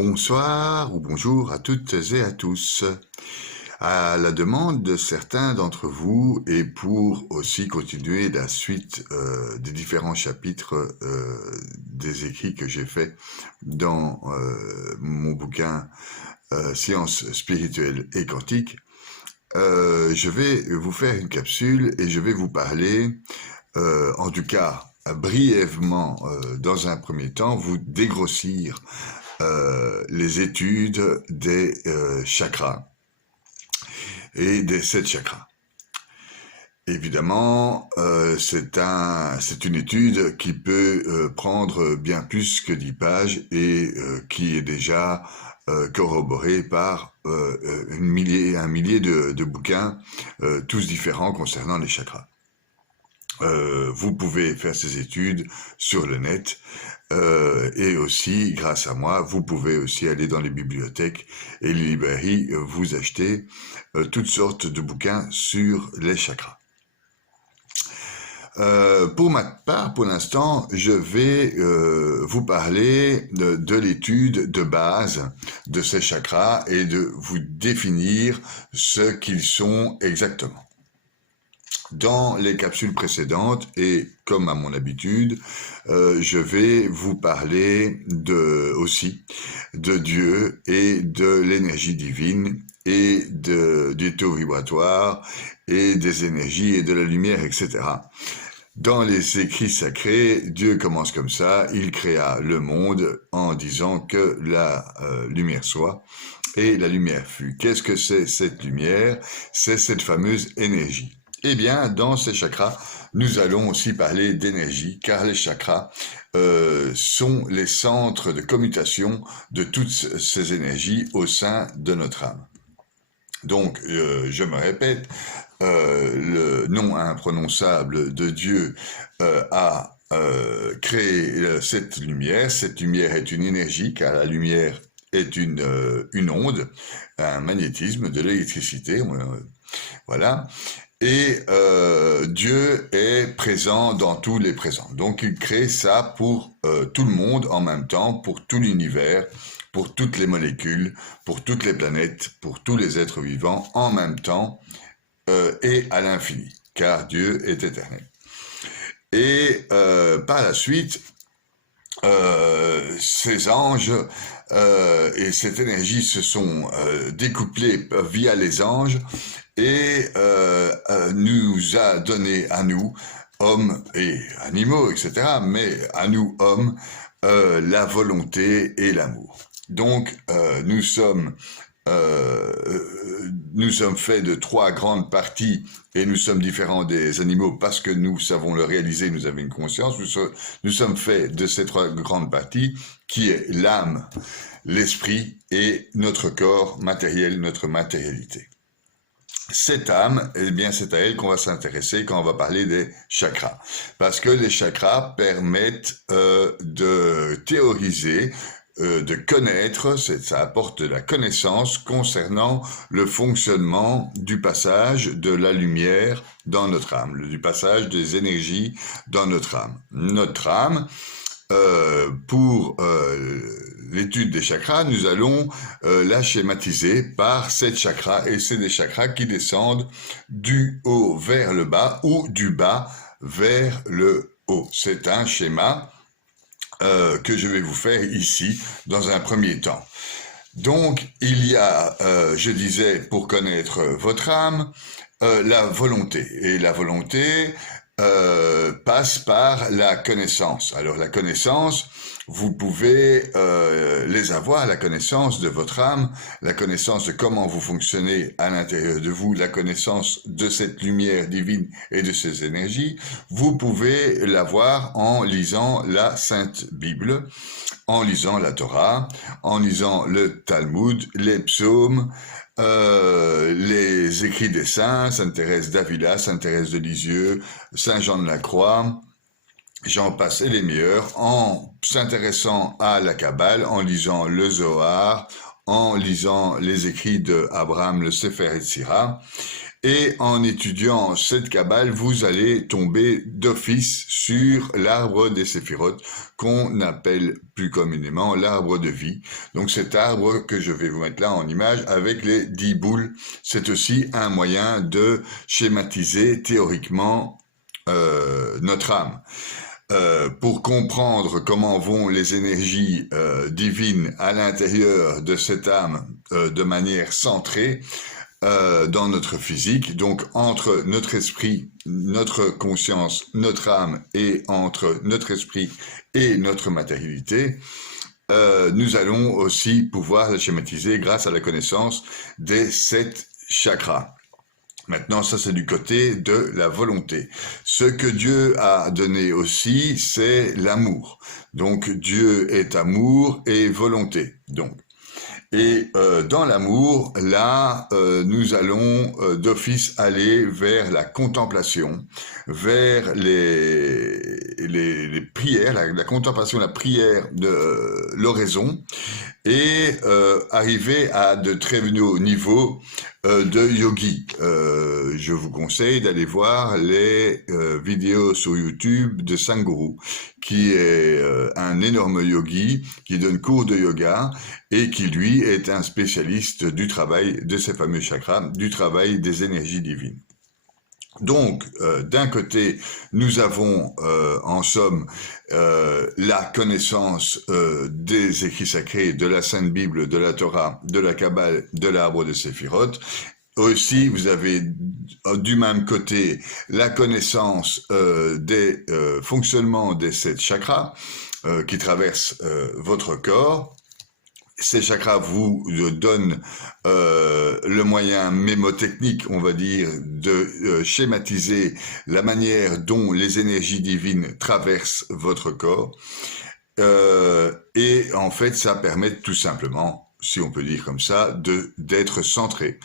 Bonsoir ou bonjour à toutes et à tous. À la demande de certains d'entre vous et pour aussi continuer la suite des différents chapitres des écrits que j'ai faits dans mon bouquin Sciences spirituelles et quantiques, je vais vous faire une capsule et je vais vous parler, en tout cas brièvement dans un premier temps, vous dégrossir les études des chakras et des 7 chakras. Évidemment, c'est une étude qui peut prendre bien plus que 10 pages et qui est déjà corroborée par un millier de bouquins, tous différents concernant les chakras. Vous pouvez faire ces études sur le net et aussi, grâce à moi, vous pouvez aussi aller dans les bibliothèques et les librairies, vous acheter toutes sortes de bouquins sur les chakras. Pour ma part, pour l'instant, je vais vous parler de l'étude de base de ces chakras et de vous définir ce qu'ils sont exactement. Dans les capsules précédentes, et comme à mon habitude, je vais vous parler aussi de Dieu et de l'énergie divine et des taux vibratoires et des énergies et de la lumière, etc. Dans les écrits sacrés, Dieu commence comme ça, il créa le monde en disant que la lumière soit, et la lumière fut. Qu'est-ce que c'est cette lumière? C'est cette fameuse énergie. Eh bien, dans ces chakras, nous allons aussi parler d'énergie, car les chakras sont les centres de commutation de toutes ces énergies au sein de notre âme. Donc, je me répète, le nom imprononçable de Dieu a créé cette lumière. Cette lumière est une énergie, car la lumière est une onde, un magnétisme, de l'électricité, voilà. Et Dieu est présent dans tous les présents. Donc il crée ça pour tout le monde en même temps, pour tout l'univers, pour toutes les molécules, pour toutes les planètes, pour tous les êtres vivants en même temps et à l'infini, car Dieu est éternel. Et par la suite, ces anges et cette énergie se sont découplés via les anges et nous a donné à nous, hommes et animaux, etc., mais à nous, hommes, la volonté et l'amour. Donc, nous sommes faits de 3 grandes parties et nous sommes différents des animaux parce que nous savons le réaliser, nous avons une conscience. Nous sommes faits de ces 3 grandes parties qui est l'âme, l'esprit et notre corps matériel, notre matérialité. Cette âme, eh bien, c'est à elle qu'on va s'intéresser quand on va parler des chakras. Parce que les chakras permettent de théoriser, de connaître, ça apporte de la connaissance concernant le fonctionnement du passage de la lumière dans notre âme, du passage des énergies dans notre âme. Notre âme, pour l'étude des chakras, nous allons la schématiser par 7 chakras, et c'est des chakras qui descendent du haut vers le bas ou du bas vers le haut. C'est un schéma que je vais vous faire ici dans un premier temps. Donc, il y a, je disais, pour connaître votre âme, la volonté. Et la volonté passe par la connaissance. Alors, la connaissance, vous pouvez les avoir, la connaissance de votre âme, la connaissance de comment vous fonctionnez à l'intérieur de vous, la connaissance de cette lumière divine et de ces énergies. Vous pouvez l'avoir en lisant la Sainte Bible, en lisant la Torah, en lisant le Talmud, les psaumes, les écrits des saints, Sainte Thérèse d'Avila, Sainte Thérèse de Lisieux, Saint Jean de la Croix, j'en passe et les meilleurs, en s'intéressant à la Kabbale, en lisant le Zohar, en lisant les écrits de Abraham, le Sefer Yetzirah, Et en étudiant cette Kabbale, vous allez tomber d'office sur l'arbre des séphirotes, qu'on appelle plus communément l'arbre de vie. Donc cet arbre que je vais vous mettre là en image avec les 10 boules, c'est aussi un moyen de schématiser théoriquement notre âme. Pour comprendre comment vont les énergies divines à l'intérieur de cette âme de manière centrée, dans notre physique, donc entre notre esprit, notre conscience, notre âme, et entre notre esprit et notre matérialité, nous allons aussi pouvoir la schématiser grâce à la connaissance des 7 chakras. Maintenant, ça c'est du côté de la volonté. Ce que Dieu a donné aussi, c'est l'amour. Donc Dieu est amour et volonté. Donc, et dans l'amour, là, nous allons d'office aller vers la contemplation, vers les prières, la contemplation, la prière de l'oraison, et arriver à de très hauts niveaux de yogi. Je vous conseille d'aller voir les vidéos sur YouTube de Sadhguru, qui est un énorme yogi qui donne cours de yoga et qui, lui, est un spécialiste du travail de ces fameux chakras, du travail des énergies divines. Donc, d'un côté, nous avons en somme la connaissance des écrits sacrés, de la Sainte Bible, de la Torah, de la Kabbale, de l'arbre de Séphiroth. Aussi, vous avez du même côté la connaissance des fonctionnements des 7 chakras qui traversent votre corps. Ces chakras vous donnent le moyen mémotechnique, on va dire, de schématiser la manière dont les énergies divines traversent votre corps. Et en fait, ça permet tout simplement, si on peut dire comme ça, d'être centré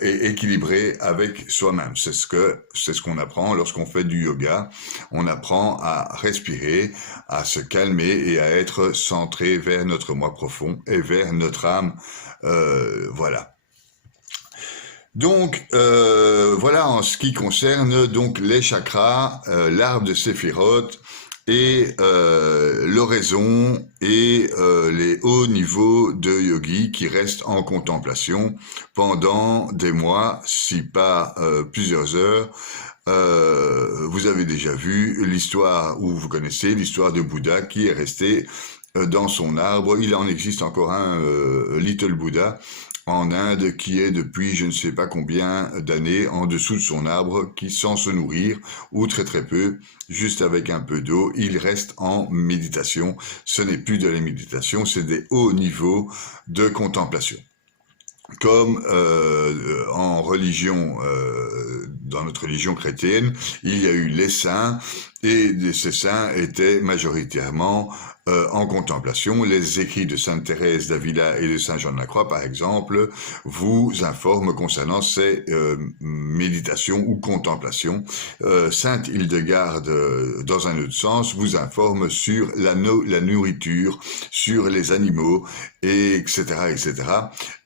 et équilibré avec soi-même. C'est ce qu'on apprend lorsqu'on fait du yoga. On apprend à respirer, à se calmer et à être centré vers notre moi profond et vers notre âme. Voilà. Donc, voilà en ce qui concerne donc les chakras, l'arbre de Séphiroth, et l'oraison et les hauts niveaux de yogi qui restent en contemplation pendant des mois, si pas plusieurs heures. Vous avez déjà vu l'histoire, ou vous connaissez l'histoire de Bouddha qui est resté dans son arbre. Il en existe encore un, Little Buddha, en Inde, qui est depuis je ne sais pas combien d'années en dessous de son arbre, qui sans se nourrir, ou très très peu, juste avec un peu d'eau, il reste en méditation. Ce n'est plus de la méditation, c'est des hauts niveaux de contemplation. Comme en religion, dans notre religion chrétienne, il y a eu les saints, et ces saints étaient majoritairement en contemplation. Les écrits de Sainte Thérèse d'Avila et de Saint Jean de la Croix, par exemple, vous informent concernant ces méditations ou contemplations. Sainte Hildegarde, dans un autre sens, vous informe sur la nourriture, sur les animaux, et etc., etc.,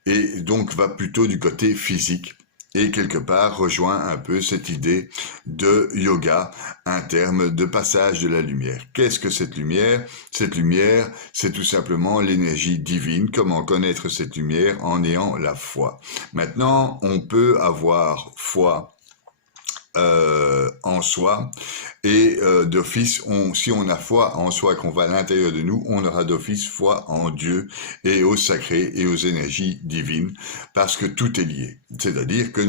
et donc va plutôt du côté physique. Et quelque part rejoint un peu cette idée de yoga, un terme de passage de la lumière. Qu'est-ce que cette lumière? Cette lumière, c'est tout simplement l'énergie divine. Comment connaître cette lumière? En ayant la foi. Maintenant, on peut avoir foi en soi, et d'office, si on a foi en soi, qu'on va à l'intérieur de nous, on aura d'office foi en Dieu et au sacré et aux énergies divines, parce que tout est lié. C'est-à-dire que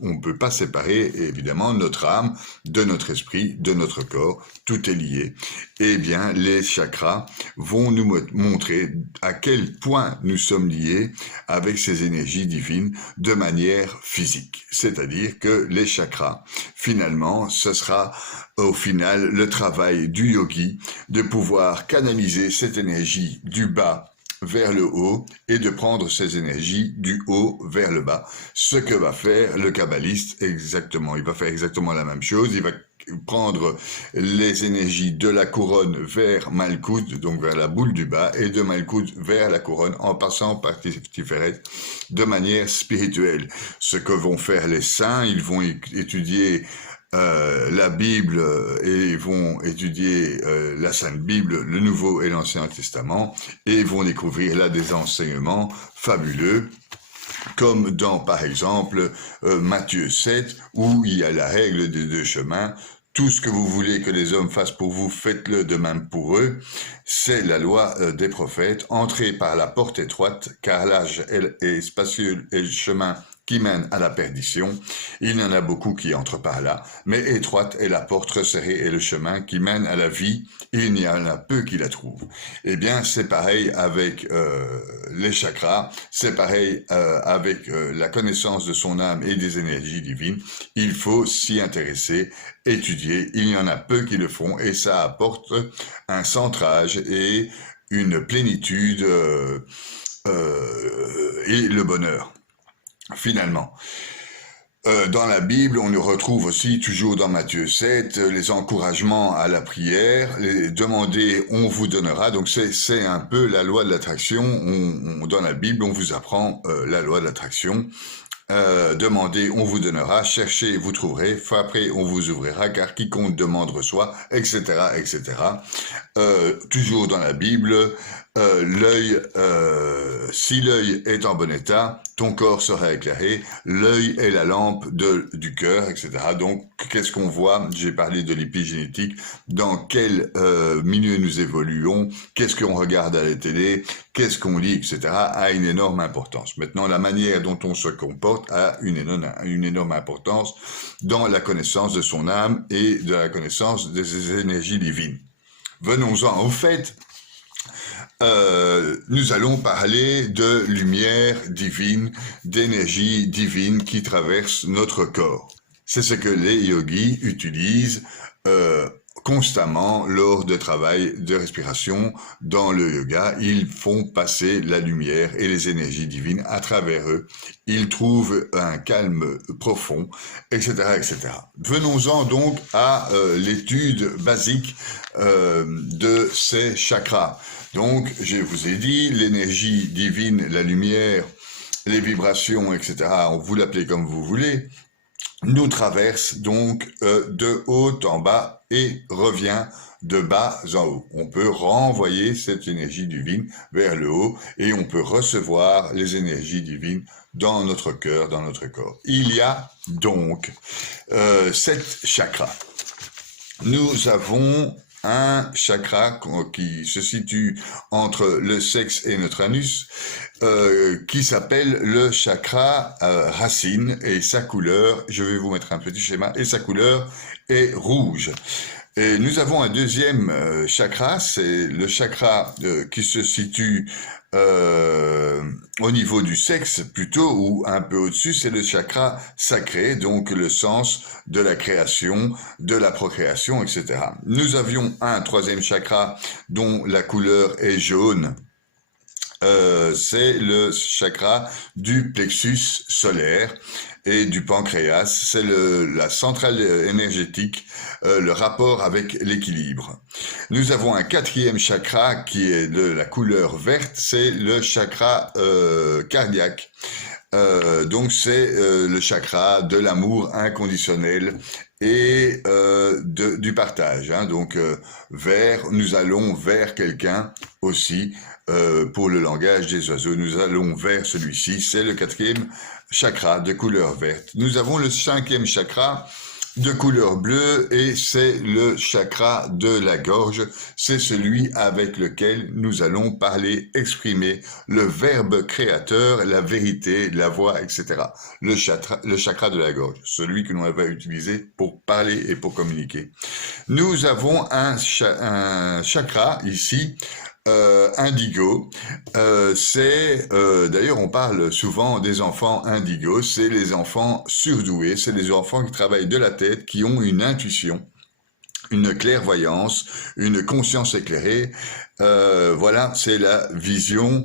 on peut pas séparer évidemment notre âme de notre esprit, de notre corps, tout est lié. Eh bien, les chakras vont nous montrer à quel point nous sommes liés avec ces énergies divines de manière physique. C'est-à-dire que les chakras, finalement, ce sera au final le travail du yogi de pouvoir canaliser cette énergie du bas vers le haut et de prendre ces énergies du haut vers le bas. Ce que va faire le kabbaliste exactement. Il va faire exactement la même chose. Il va prendre les énergies de la couronne vers Malkout, donc vers la boule du bas, et de Malkout vers la couronne, en passant par Tiferet, de manière spirituelle. Ce que vont faire les saints, ils vont étudier la Bible et ils vont étudier la Sainte Bible, le Nouveau et l'Ancien Testament, et ils vont découvrir là des enseignements fabuleux, comme dans, par exemple, Matthieu 7, où il y a la règle des deux chemins. Tout ce que vous voulez que les hommes fassent pour vous, faites-le de même pour eux. C'est la loi des prophètes. Entrez par la porte étroite, car l'âge est spacieux et le chemin qui mène à la perdition. Il y en a beaucoup qui entrent par là, mais étroite est la porte resserrée et le chemin qui mène à la vie, il y en a peu qui la trouvent. Eh bien, c'est pareil avec les chakras, c'est pareil avec la connaissance de son âme et des énergies divines. Il faut s'y intéresser, étudier, il y en a peu qui le font et ça apporte un centrage et une plénitude et le bonheur. Finalement, dans la Bible, on nous retrouve aussi, toujours dans Matthieu 7, les encouragements à la prière, les demander, on vous donnera. Donc c'est un peu la loi de l'attraction. Dans la Bible, on vous apprend la loi de l'attraction. Demandez, on vous donnera, cherchez, vous trouverez, frappez, on vous ouvrira, car quiconque demande reçoit, etc., etc. Toujours dans la Bible, si l'œil est en bon état, ton corps sera éclairé, l'œil est la lampe du cœur, etc. Donc, qu'est-ce qu'on voit? J'ai parlé de l'épigénétique, dans quel milieu nous évoluons, qu'est-ce qu'on regarde à la télé, qu'est-ce qu'on lit, etc., a une énorme importance. Maintenant, la manière dont on se comporte a une énorme importance dans la connaissance de son âme et de la connaissance de ses énergies divines. Venons-en au fait. Nous allons parler de lumière divine, d'énergie divine qui traverse notre corps. C'est ce que les yogis utilisent constamment lors de travail de respiration. Dans le yoga, ils font passer la lumière et les énergies divines à travers eux. Ils trouvent un calme profond, etc., etc. Venons-en donc à l'étude basique de ces chakras. Donc, je vous ai dit, l'énergie divine, la lumière, les vibrations, etc., vous l'appelez comme vous voulez, nous traverse donc de haut en bas et revient de bas en haut. On peut renvoyer cette énergie divine vers le haut et on peut recevoir les énergies divines dans notre cœur, dans notre corps. Il y a donc 7 chakras. Nous avons un chakra qui se situe entre le sexe et notre anus, qui s'appelle le chakra racine, et sa couleur, je vais vous mettre un petit schéma, et sa couleur est rouge. Et nous avons un deuxième chakra, c'est le chakra qui se situe au niveau du sexe plutôt, ou un peu au-dessus, c'est le chakra sacré, donc le sens de la création, de la procréation, etc. Nous avions un troisième chakra dont la couleur est jaune. C'est le chakra du plexus solaire et du pancréas, c'est la centrale énergétique, le rapport avec l'équilibre. Nous avons un quatrième chakra qui est de la couleur verte, c'est le chakra cardiaque. Donc c'est le chakra de l'amour inconditionnel et du partage. Hein. Donc nous allons vers quelqu'un aussi. Pour le langage des oiseaux, nous allons vers celui-ci, c'est le quatrième chakra de couleur verte. Nous avons le cinquième chakra de couleur bleue et c'est le chakra de la gorge, c'est celui avec lequel nous allons parler, exprimer le verbe créateur, la vérité, la voix, etc. Le chakra de la gorge, celui que l'on va utiliser pour parler et pour communiquer. Nous avons un chakra ici, indigo, d'ailleurs on parle souvent des enfants indigos, c'est les enfants surdoués, c'est les enfants qui travaillent de la tête, qui ont une intuition une clairvoyance, une conscience éclairée. Voilà, c'est la vision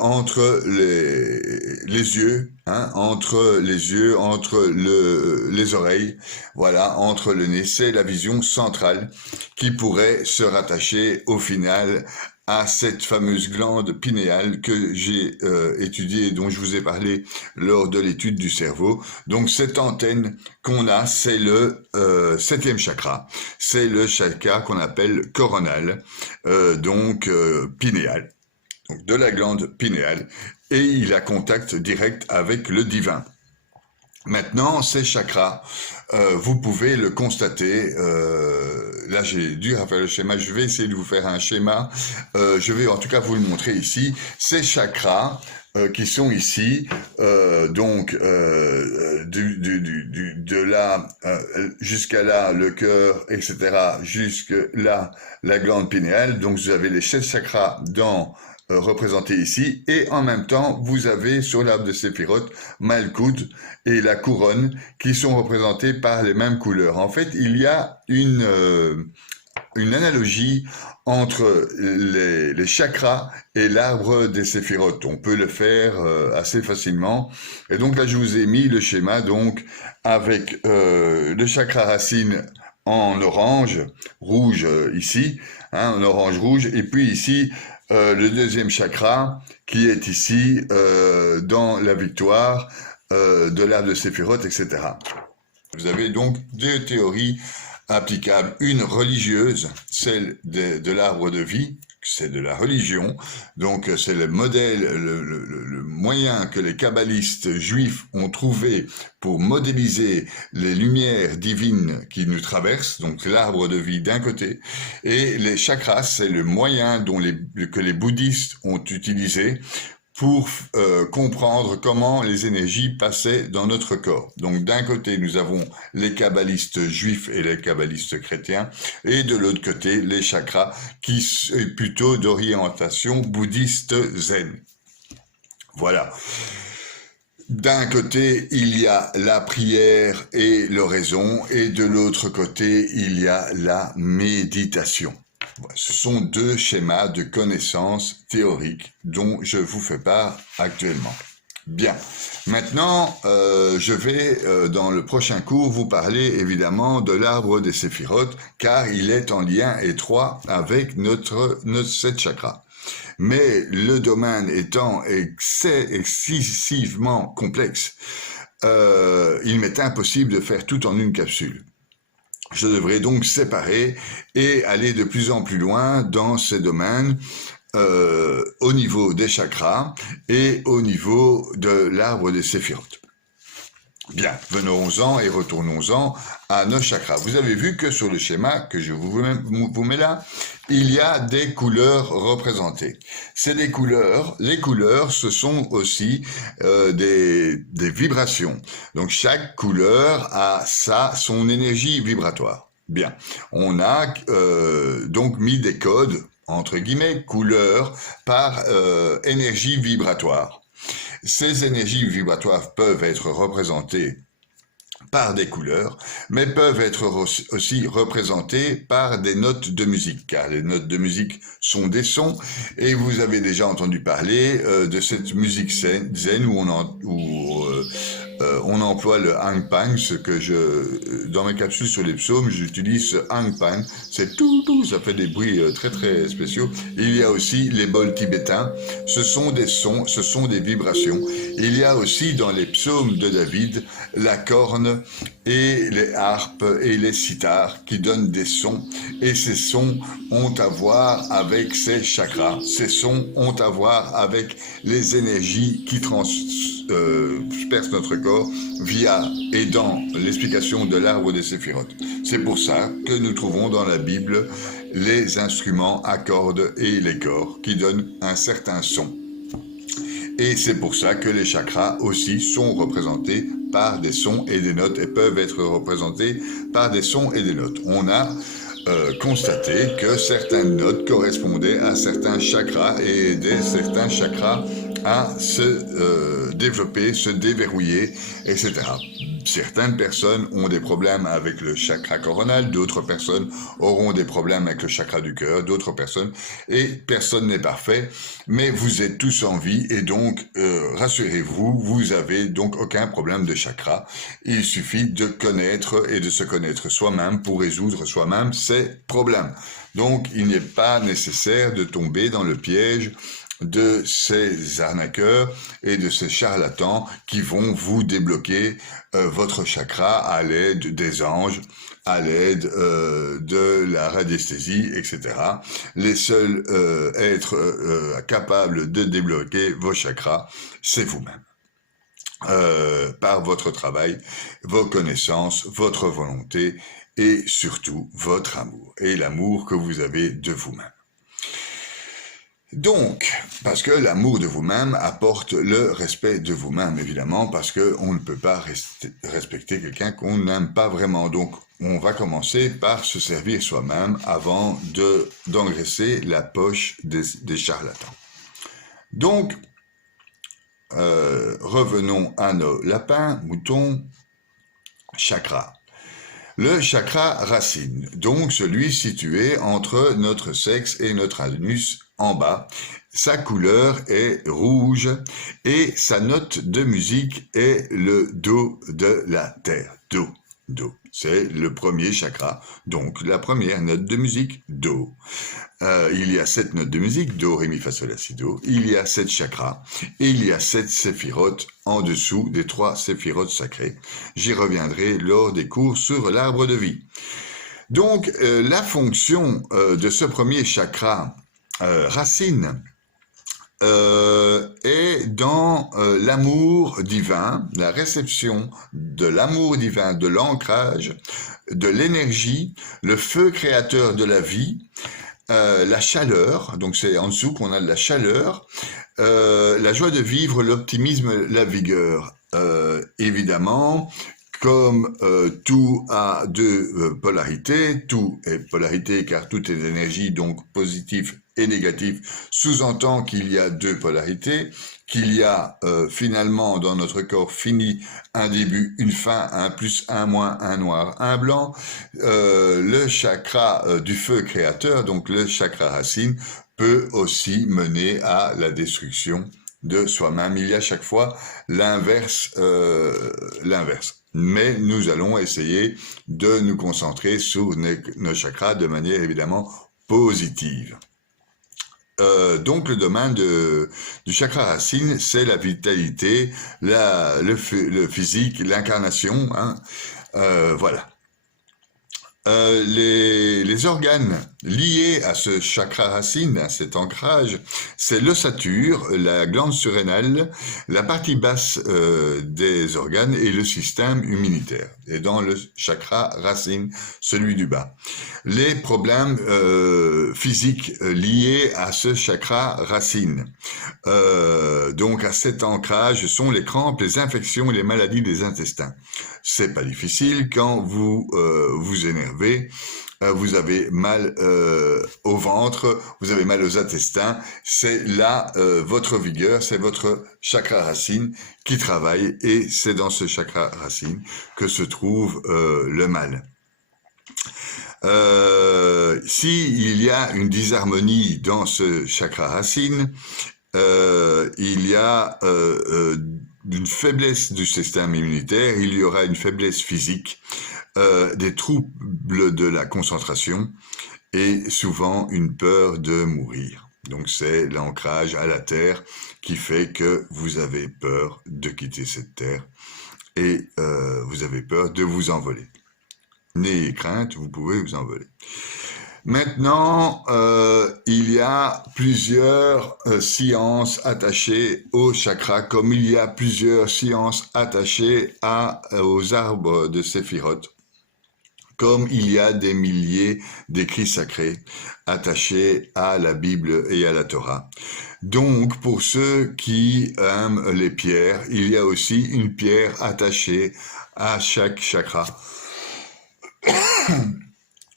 entre les yeux, hein, entre les yeux, entre les oreilles, voilà, entre le nez. C'est la vision centrale qui pourrait se rattacher au final à cette fameuse glande pinéale que j'ai étudiée et dont je vous ai parlé lors de l'étude du cerveau. Donc cette antenne qu'on a, c'est le septième chakra, c'est le chakra qu'on appelle coronal, pinéal, donc de la glande pinéale, et il a contact direct avec le divin. Maintenant, ces chakras, vous pouvez le constater. Là, j'ai dû faire le schéma. Je vais essayer de vous faire un schéma. Je vais en tout cas vous le montrer ici. Ces chakras qui sont ici, de là jusqu'à là, le cœur, etc., jusque là, la glande pinéale. Donc, vous avez les 7 chakras représentés ici, et en même temps, vous avez sur l'arbre de Séphiroth, Malkout et la couronne qui sont représentés par les mêmes couleurs. En fait, il y a une analogie entre les chakras et l'arbre des Séphiroth. On peut le faire assez facilement. Et donc là, je vous ai mis le schéma donc avec le chakra racine en orange, rouge ici, hein, en orange rouge, et puis ici le deuxième chakra qui est ici dans la victoire de l'arbre de Séphiroth, etc. Vous avez donc deux théories applicables, une religieuse, celle de l'arbre de vie, c'est de la religion, donc c'est le modèle, le moyen que les kabbalistes juifs ont trouvé pour modéliser les lumières divines qui nous traversent, donc l'arbre de vie d'un côté, et les chakras, c'est le moyen que les bouddhistes ont utilisé pour comprendre comment les énergies passaient dans notre corps. Donc d'un côté, nous avons les kabbalistes juifs et les kabbalistes chrétiens, et de l'autre côté, les chakras, qui sont plutôt d'orientation bouddhiste zen. Voilà. D'un côté, il y a la prière et l'oraison, et de l'autre côté, il y a la méditation. Ce sont deux schémas de connaissances théoriques dont je vous fais part actuellement. Bien, maintenant, je vais, dans le prochain cours, vous parler évidemment de l'arbre des Séphiroth, car il est en lien étroit avec notre 7 chakras. Mais le domaine étant excessivement complexe, il m'est impossible de faire tout en une capsule. Je devrais donc séparer et aller de plus en plus loin dans ces domaines au niveau des chakras et au niveau de l'arbre des Séphiroth. Bien, venons-en et retournons-en à nos chakras. Vous avez vu que sur le schéma que je vous mets là, il y a des couleurs représentées. C'est des couleurs. Les couleurs, ce sont aussi des vibrations. Donc chaque couleur a son énergie vibratoire. Bien, on a donc mis des codes, entre guillemets, couleurs par énergie vibratoire. Ces énergies vibratoires peuvent être représentées par des couleurs, mais peuvent être aussi représentées par des notes de musique, car les notes de musique sont des sons, et vous avez déjà entendu parler de cette musique zen où on emploie le hangpan, ce que dans mes capsules sur les psaumes, j'utilise ce hangpan, c'est tout, ça fait des bruits très très spéciaux. Il y a aussi les bols tibétains, ce sont des sons, ce sont des vibrations. Il y a aussi dans les psaumes de David, la corne et les harpes et les sitars qui donnent des sons, et ces sons ont à voir avec ces chakras, ces sons ont à voir avec les énergies qui percent notre corps via et dans l'explication de l'arbre des Séphiroth. C'est pour ça que nous trouvons dans la Bible les instruments à cordes et les corps qui donnent un certain son. Et c'est pour ça que les chakras aussi sont représentés par des sons et des notes et peuvent être représentés par des sons et des notes. On a constaté que certaines notes correspondaient à certains chakras et aidaient certains chakras à se développer, se déverrouiller, etc. Certaines personnes ont des problèmes avec le chakra coronal, d'autres personnes auront des problèmes avec le chakra du cœur, d'autres personnes, et personne n'est parfait, mais vous êtes tous en vie, et donc, rassurez-vous, vous avez donc aucun problème de chakra. Il suffit de connaître et de se connaître soi-même pour résoudre soi-même ces problèmes. Donc, il n'est pas nécessaire de tomber dans le piège de ces arnaqueurs et de ces charlatans qui vont vous débloquer votre chakra à l'aide des anges, à l'aide de la radiesthésie, etc. Les seuls êtres capables de débloquer vos chakras, c'est vous-même. Par votre travail, vos connaissances, votre volonté et surtout votre amour et l'amour que vous avez de vous-même. Donc, parce que l'amour de vous-même apporte le respect de vous-même, évidemment, parce qu'on ne peut pas respecter quelqu'un qu'on n'aime pas vraiment. Donc, on va commencer par se servir soi-même avant d'engraisser la poche des charlatans. Donc, revenons à nos lapins, moutons, chakras. Le chakra racine, donc celui situé entre notre sexe et notre anus en bas. Sa couleur est rouge et sa note de musique est le Do de la terre. Do, Do. C'est le premier chakra, donc la première note de musique, Do. Il y a 7 notes de musique, Do, Ré, Mi, Fa, Sol, La, Si, Do. Il y a 7 chakras et il y a 7 séphirotes en dessous des 3 séphirotes sacrés. J'y reviendrai lors des cours sur l'arbre de vie. Donc, la fonction de ce premier chakra racine est dans l'amour divin, la réception de l'amour divin, de l'ancrage, de l'énergie, le feu créateur de la vie, la chaleur, donc c'est en dessous qu'on a de la chaleur, la joie de vivre, l'optimisme, la vigueur. Évidemment, comme tout a deux polarités, tout est polarité car tout est énergie, donc positif et négatif, sous-entend qu'il y a deux polarités, qu'il y a finalement dans notre corps fini un début, une fin, un plus, un moins, un noir, un blanc. Le chakra du feu créateur, donc le chakra racine, peut aussi mener à la destruction de soi-même. Il y a chaque fois l'inverse. Mais nous allons essayer de nous concentrer sur nos chakras de manière évidemment positive. Donc le domaine du chakra racine, c'est la vitalité, le physique, l'incarnation, hein, voilà. Les organes liés à ce chakra racine, à cet ancrage, c'est l'ossature, la glande surrénale, la partie basse des organes et le système immunitaire. Et dans le chakra racine, celui du bas. Les problèmes physiques liés à ce chakra racine, donc à cet ancrage, sont les crampes, les infections et les maladies des intestins. C'est pas difficile quand vous vous énervez, vous avez mal au ventre, vous avez mal aux intestins, c'est là votre vigueur, c'est votre chakra racine qui travaille et c'est dans ce chakra racine que se trouve le mal. S'il y a une disharmonie dans ce chakra racine, il y a une faiblesse du système immunitaire, il y aura une faiblesse physique, des troubles de la concentration et souvent une peur de mourir. Donc c'est l'ancrage à la terre qui fait que vous avez peur de quitter cette terre et vous avez peur de vous envoler. N'ayez crainte, vous pouvez vous envoler. Maintenant, il y a plusieurs sciences attachées au chakra, comme il y a plusieurs sciences attachées aux arbres de séphirotes, comme il y a des milliers d'écrits sacrés attachés à la Bible et à la Torah. Donc, pour ceux qui aiment les pierres, il y a aussi une pierre attachée à chaque chakra.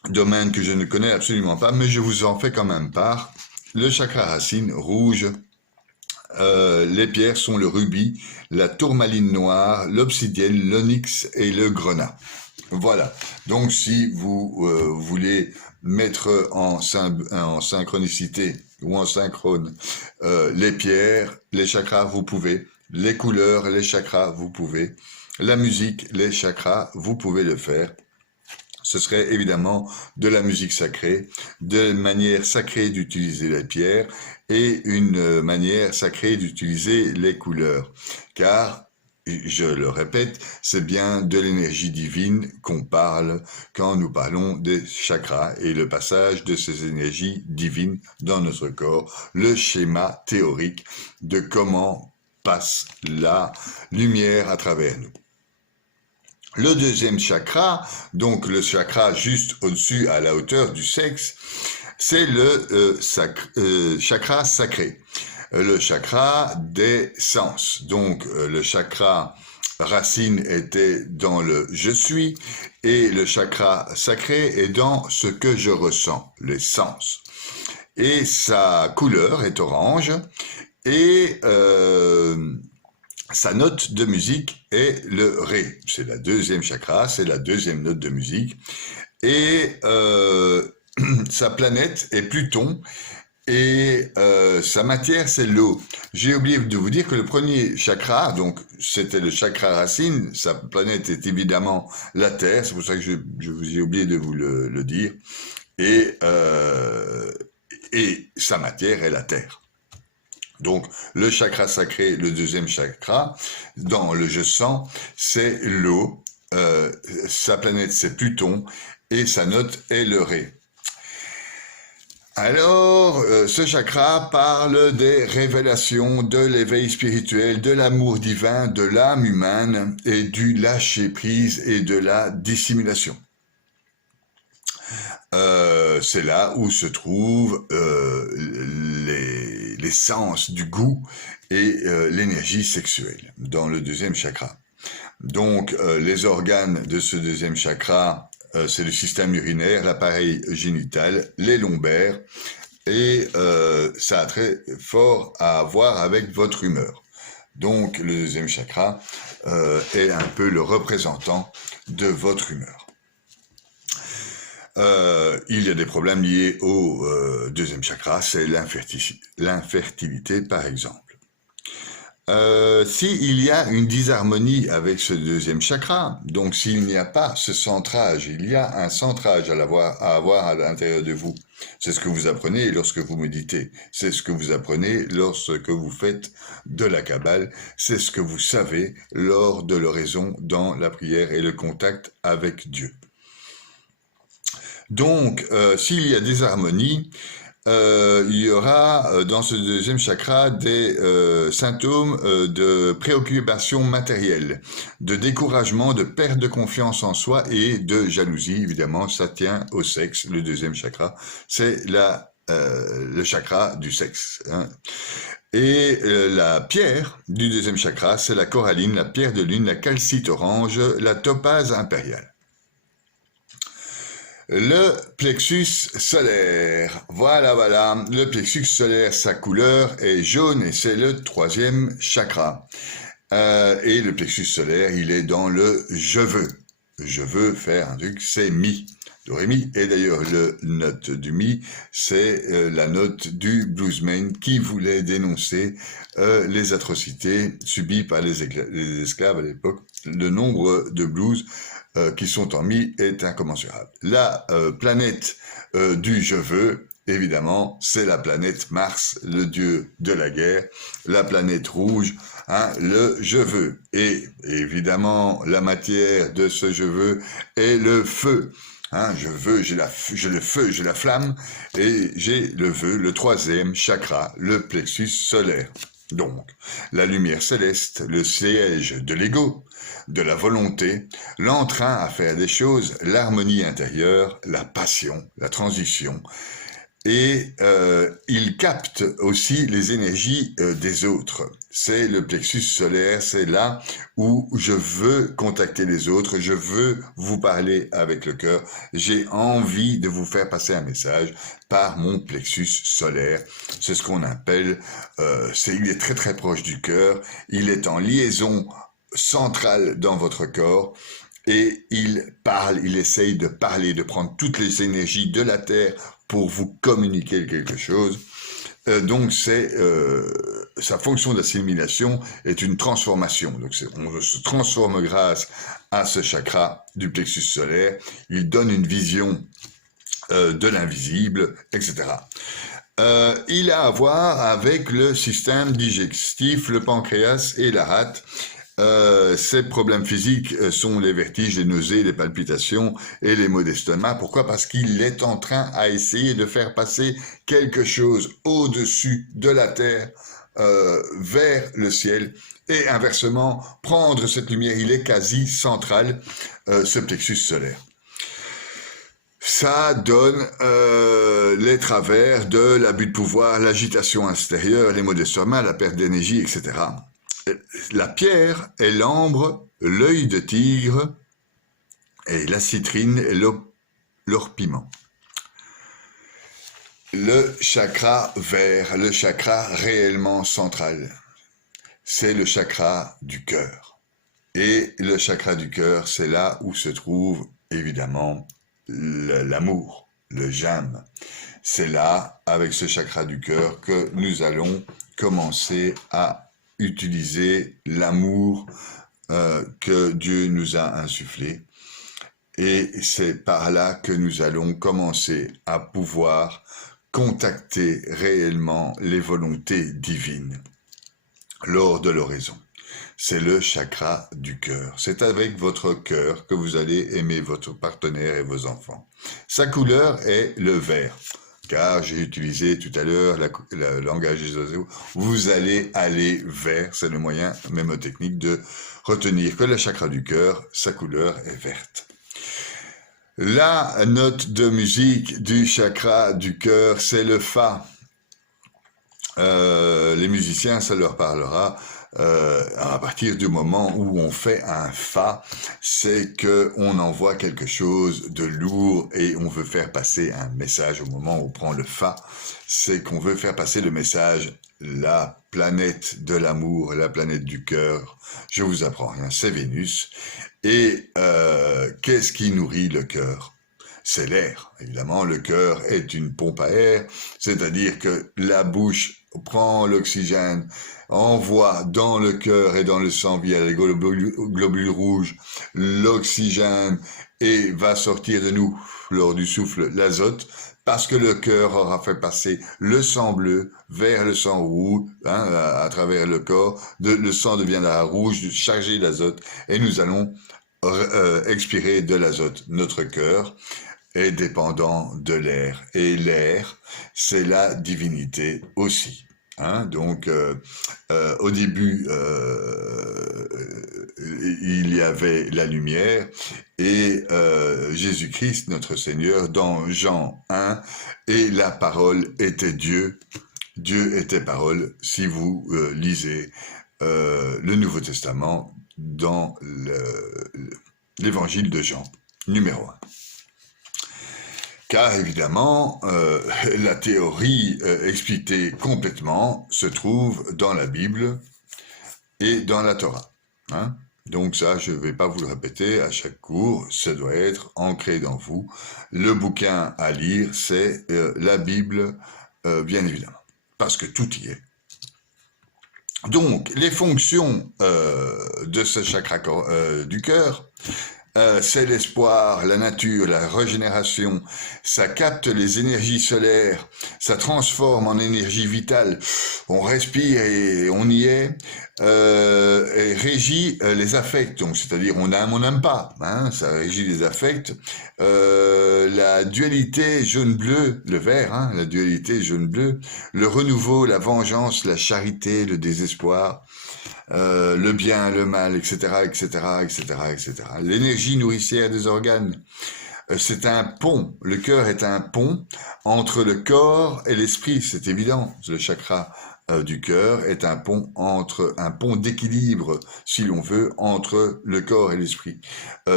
Domaine que je ne connais absolument pas, mais je vous en fais quand même part. Le chakra racine rouge Les pierres sont le rubis, la tourmaline noire, l'obsidienne, l'onyx et le grenat. Voilà. Donc, si vous voulez mettre en synchronicité ou en synchrone les pierres, les chakras, vous pouvez. Les couleurs, les chakras, vous pouvez. La musique, les chakras, vous pouvez le faire. Ce serait évidemment de la musique sacrée, de manière sacrée d'utiliser les pierres et une manière sacrée d'utiliser les couleurs. Car, je le répète, c'est bien de l'énergie divine qu'on parle quand nous parlons des chakras et le passage de ces énergies divines dans notre corps, le schéma théorique de comment passe la lumière à travers nous. Le deuxième chakra, donc le chakra juste au-dessus à la hauteur du sexe, c'est le chakra sacré, le chakra des sens. Donc le chakra racine était dans le je suis et le chakra sacré est dans ce que je ressens, les sens. Et sa couleur est orange et sa note de musique est le Ré. C'est la deuxième chakra, c'est la deuxième note de musique. Et sa planète est Pluton et sa matière, c'est l'eau. J'ai oublié de vous dire que le premier chakra, donc c'était le chakra racine, sa planète est évidemment la Terre, c'est pour ça que je vous ai oublié de vous le dire. Et sa matière est la Terre. Donc, le chakra sacré, le deuxième chakra, dans le je sens, c'est l'eau, sa planète c'est Pluton, et sa note est le Ré. Alors, ce chakra parle des révélations, de l'éveil spirituel, de l'amour divin, de l'âme humaine, et du lâcher-prise et de la dissimulation. C'est là où se trouvent les sens du goût et l'énergie sexuelle, dans le deuxième chakra. Donc, les organes de ce deuxième chakra, c'est le système urinaire, l'appareil génital, les lombaires, et ça a très fort à voir avec votre humeur. Donc, le deuxième chakra est un peu le représentant de votre humeur. Il y a des problèmes liés au deuxième chakra, c'est l'infertilité par exemple. S'il y a une disharmonie avec ce deuxième chakra, donc s'il n'y a pas ce centrage, il y a un centrage à avoir à l'intérieur de vous. C'est ce que vous apprenez lorsque vous méditez, c'est ce que vous apprenez lorsque vous faites de la Kabbale, c'est ce que vous savez lors de l'oraison dans la prière et le contact avec Dieu. Donc, s'il y a des harmonies, il y aura dans ce deuxième chakra des symptômes de préoccupation matérielle, de découragement, de perte de confiance en soi et de jalousie. Évidemment, ça tient au sexe. Le deuxième chakra, c'est le chakra du sexe. Hein. Et la pierre du deuxième chakra, c'est la coralline, la pierre de lune, la calcite orange, la topaze impériale. Le plexus solaire, voilà, le plexus solaire, sa couleur est jaune et c'est le troisième chakra. Et le plexus solaire, il est dans le je veux faire un truc, c'est mi, do ré mi. Et d'ailleurs, la note du mi, c'est la note du bluesman qui voulait dénoncer les atrocités subies par les esclaves à l'époque. Le nombre de blues qui sont en mi est incommensurable. La planète du je veux, évidemment, c'est la planète Mars, le dieu de la guerre, la planète rouge, hein, le je veux. Et évidemment, la matière de ce je veux est le feu. Hein, je veux, j'ai le feu, j'ai la flamme, et j'ai le vœu, le troisième chakra, le plexus solaire. Donc, la lumière céleste, le siège de l'ego, de la volonté, l'entrain à faire des choses, l'harmonie intérieure, la passion, la transition, et il capte aussi les énergies des autres. C'est le plexus solaire, c'est là où je veux contacter les autres, je veux vous parler avec le cœur, j'ai envie de vous faire passer un message par mon plexus solaire. C'est ce qu'on appelle, il est très très proche du cœur, il est en liaison centrale dans votre corps, et il parle, il essaye de parler, de prendre toutes les énergies de la Terre pour vous communiquer quelque chose. Donc sa fonction d'assimilation est une transformation. Donc on se transforme grâce à ce chakra du plexus solaire. Il donne une vision de l'invisible, etc. Il a à voir avec le système digestif, le pancréas et la rate. Ces problèmes physiques sont les vertiges, les nausées, les palpitations et les maux d'estomac. Pourquoi? Parce qu'il est en train à essayer de faire passer quelque chose au-dessus de la terre vers le ciel et inversement prendre cette lumière. Il est quasi central, ce plexus solaire. Ça donne les travers de l'abus de pouvoir, l'agitation intérieure, les maux d'estomac, la perte d'énergie, etc. La pierre est l'ambre, l'œil de tigre et la citrine et l'orpiment. Le chakra vert, le chakra réellement central, c'est le chakra du cœur. Et le chakra du cœur, c'est là où se trouve évidemment l'amour, le j'aime. C'est là, avec ce chakra du cœur, que nous allons commencer à utiliser l'amour que Dieu nous a insufflé. Et c'est par là que nous allons commencer à pouvoir contacter réellement les volontés divines lors de l'oraison. C'est le chakra du cœur. C'est avec votre cœur que vous allez aimer votre partenaire et vos enfants. Sa couleur est le vert. Car j'ai utilisé tout à l'heure le langage des oiseaux, vous allez aller vers, c'est le moyen mémotechnique de retenir que le chakra du cœur, sa couleur est verte. La note de musique du chakra du cœur, c'est le Fa. Les musiciens, ça leur parlera. À partir du moment où on fait un Fa, c'est que on envoie quelque chose de lourd et on veut faire passer un message. Au moment où on prend le Fa, c'est qu'on veut faire passer le message, la planète de l'amour, la planète du cœur. Je vous apprends rien, c'est Vénus. Et qu'est-ce qui nourrit le cœur? C'est l'air. Évidemment, le cœur est une pompe à air, c'est-à-dire que la bouche prend l'oxygène, envoie dans le cœur et dans le sang via les globules rouges l'oxygène et va sortir de nous lors du souffle l'azote parce que le cœur aura fait passer le sang bleu vers le sang rouge à travers le corps. Le sang deviendra rouge, chargé d'azote et nous allons expirer de l'azote. Notre cœur est dépendant de l'air et l'air, c'est la divinité aussi. Donc, au début, il y avait la lumière et Jésus-Christ, notre Seigneur, dans Jean 1, et la parole était Dieu. Dieu était parole, si vous lisez le Nouveau Testament dans l'évangile de Jean, numéro 1. Car évidemment, la théorie expliquée complètement se trouve dans la Bible et dans la Torah. Donc ça, je ne vais pas vous le répéter à chaque cours, ça doit être ancré dans vous. Le bouquin à lire, c'est la Bible, bien évidemment, parce que tout y est. Donc, les fonctions de ce chakra du cœur, c'est l'espoir, la nature, la régénération, ça capte les énergies solaires, ça transforme en énergie vitale, on respire et on y est, et régit les affects, donc c'est-à-dire on aime, on n'aime pas, ça régit les affects, la dualité jaune-bleu, le vert, la dualité jaune-bleu, le renouveau, la vengeance, la charité, le désespoir, le bien, le mal, etc., etc., etc., etc. L'énergie nourricière des organes, c'est un pont. Le cœur est un pont entre le corps et l'esprit, c'est évident. Le chakra du cœur est un pont d'équilibre, si l'on veut, entre le corps et l'esprit.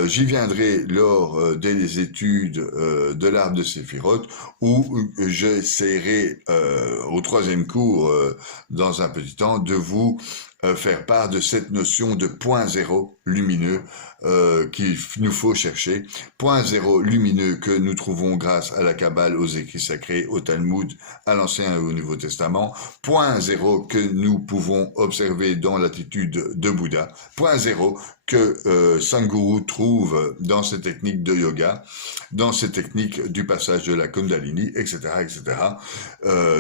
J'y viendrai lors des études de l'arbre de Séphiroth, où j'essaierai au troisième cours, dans un petit temps, de vous faire part de cette notion de point zéro lumineux qu'il nous faut chercher. Point zéro lumineux que nous trouvons grâce à la Kabbale, aux écrits sacrés, au Talmud, à l'Ancien et au Nouveau Testament. Point zéro que nous pouvons observer dans l'attitude de Bouddha. Point zéro que Sadhguru trouve dans ses techniques de yoga, dans ses techniques du passage de la Kundalini, etc., etc.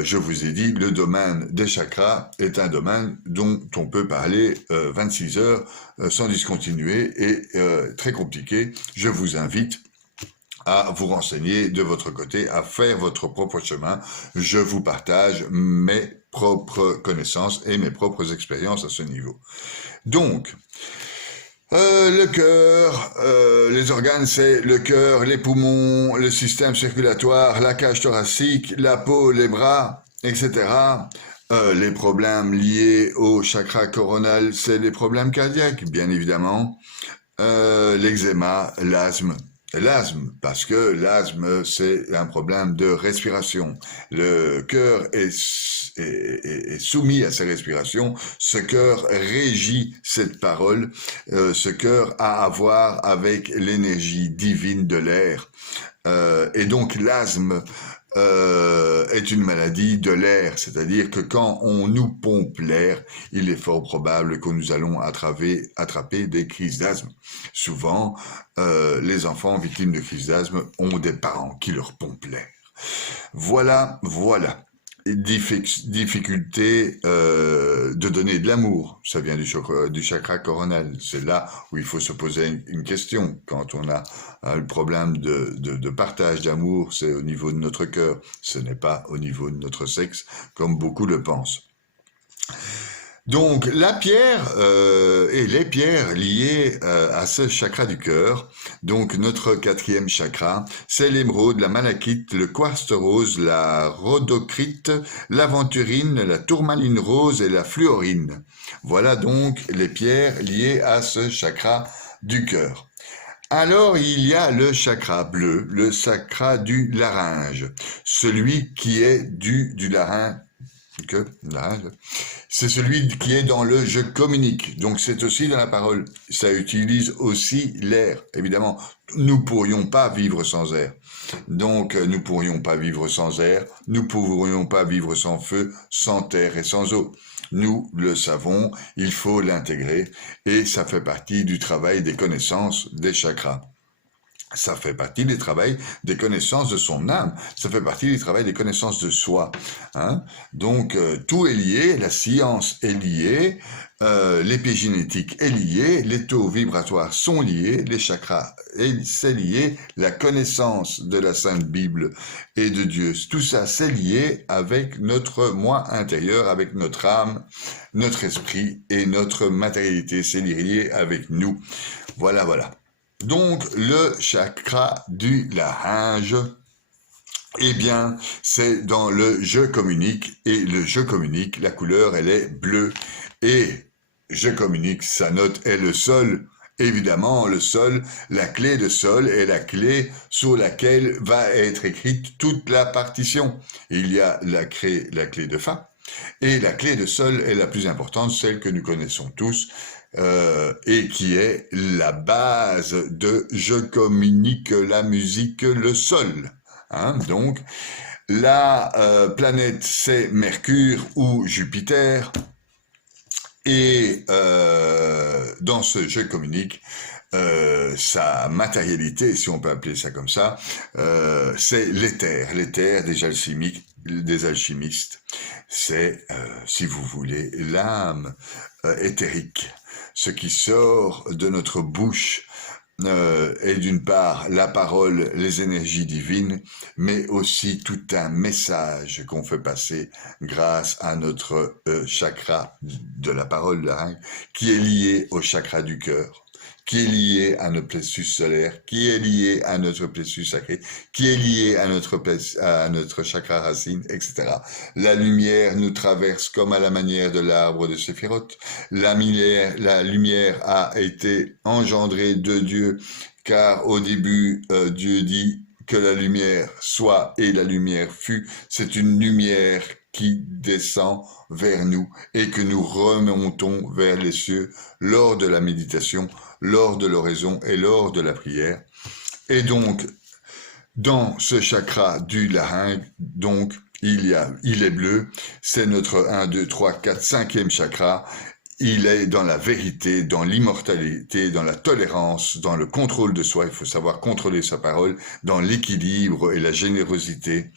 Je vous ai dit, le domaine des chakras est un domaine dont on peut parler 26 heures sans discontinuer et très compliqué. Je vous invite à vous renseigner de votre côté, à faire votre propre chemin. Je vous partage mes propres connaissances et mes propres expériences à ce niveau. Donc, le cœur, les organes, c'est le cœur, les poumons, le système circulatoire, la cage thoracique, la peau, les bras, etc. Les problèmes liés au chakra coronal, c'est les problèmes cardiaques, bien évidemment. L'eczéma, l'asthme. L'asthme, parce que l'asthme, c'est un problème de respiration. Le cœur est soumis à ces respirations. Ce cœur régit cette parole. Ce cœur a à voir avec l'énergie divine de l'air. Et donc l'asthme est une maladie de l'air, c'est-à-dire que quand on nous pompe l'air, il est fort probable que nous allons attraper des crises d'asthme. Souvent, les enfants victimes de crises d'asthme ont des parents qui leur pompent l'air. Voilà. Difficulté de donner de l'amour, ça vient du chakra coronal. C'est là où il faut se poser une question. Quand on a le problème de partage d'amour, c'est au niveau de notre cœur, ce n'est pas au niveau de notre sexe, comme beaucoup le pensent. Donc la pierre et les pierres liées à ce chakra du cœur, donc notre quatrième chakra, c'est l'émeraude, la malachite, le quartz rose, la rhodocrite, l'aventurine, la tourmaline rose et la fluorine. Voilà donc les pierres liées à ce chakra du cœur. Alors il y a le chakra bleu, le chakra du larynge, celui qui est du larynge. C'est celui qui est dans le « je communique », donc c'est aussi dans la parole, ça utilise aussi l'air, évidemment, nous pourrions pas vivre sans air, donc nous pourrions pas vivre sans air, nous pourrions pas vivre sans feu, sans terre et sans eau. Nous le savons, il faut l'intégrer et ça fait partie du travail des connaissances des chakras. Ça fait partie du travail des connaissances de son âme, ça fait partie du travail des connaissances de soi. Hein? Donc tout est lié, la science est liée, l'épigénétique est liée, les taux vibratoires sont liés, les chakras, c'est lié, la connaissance de la Sainte Bible et de Dieu, tout ça c'est lié avec notre moi intérieur, avec notre âme, notre esprit et notre matérialité, c'est lié avec nous. Voilà. Donc, le chakra du larynge, eh bien, c'est dans le « je communique » et le « je communique », la couleur, elle est bleue et « je communique », sa note est le sol. Évidemment, le sol, la clé de sol est la clé sur laquelle va être écrite toute la partition. Il y a la clé de fa et la clé de sol est la plus importante, celle que nous connaissons tous, et qui est la base de « je communique la musique, le sol ». Hein, donc, la planète, c'est Mercure ou Jupiter, et dans ce « je communique », sa matérialité, si on peut appeler ça comme ça, c'est l'éther des alchimistes. C'est, si vous voulez, l'âme éthérique. Ce qui sort de notre bouche est d'une part la parole, les énergies divines, mais aussi tout un message qu'on fait passer grâce à notre chakra de la parole, qui est lié au chakra du cœur. qui est lié à notre plexus solaire, qui est lié à notre plexus sacré, qui est lié à notre chakra racine, etc. La lumière nous traverse comme à la manière de l'arbre de Séphiroth. La lumière a été engendrée de Dieu, car au début, Dieu dit que la lumière soit et la lumière fut. C'est une lumière qui descend vers nous et que nous remontons vers les cieux lors de la méditation, lors de l'oraison et lors de la prière. Et donc, dans ce chakra du larynx, donc, il est bleu, c'est notre 1, 2, 3, 4, 5e chakra. Il est dans la vérité, dans l'immortalité, dans la tolérance, dans le contrôle de soi. Il faut savoir contrôler sa parole, dans l'équilibre et la générosité.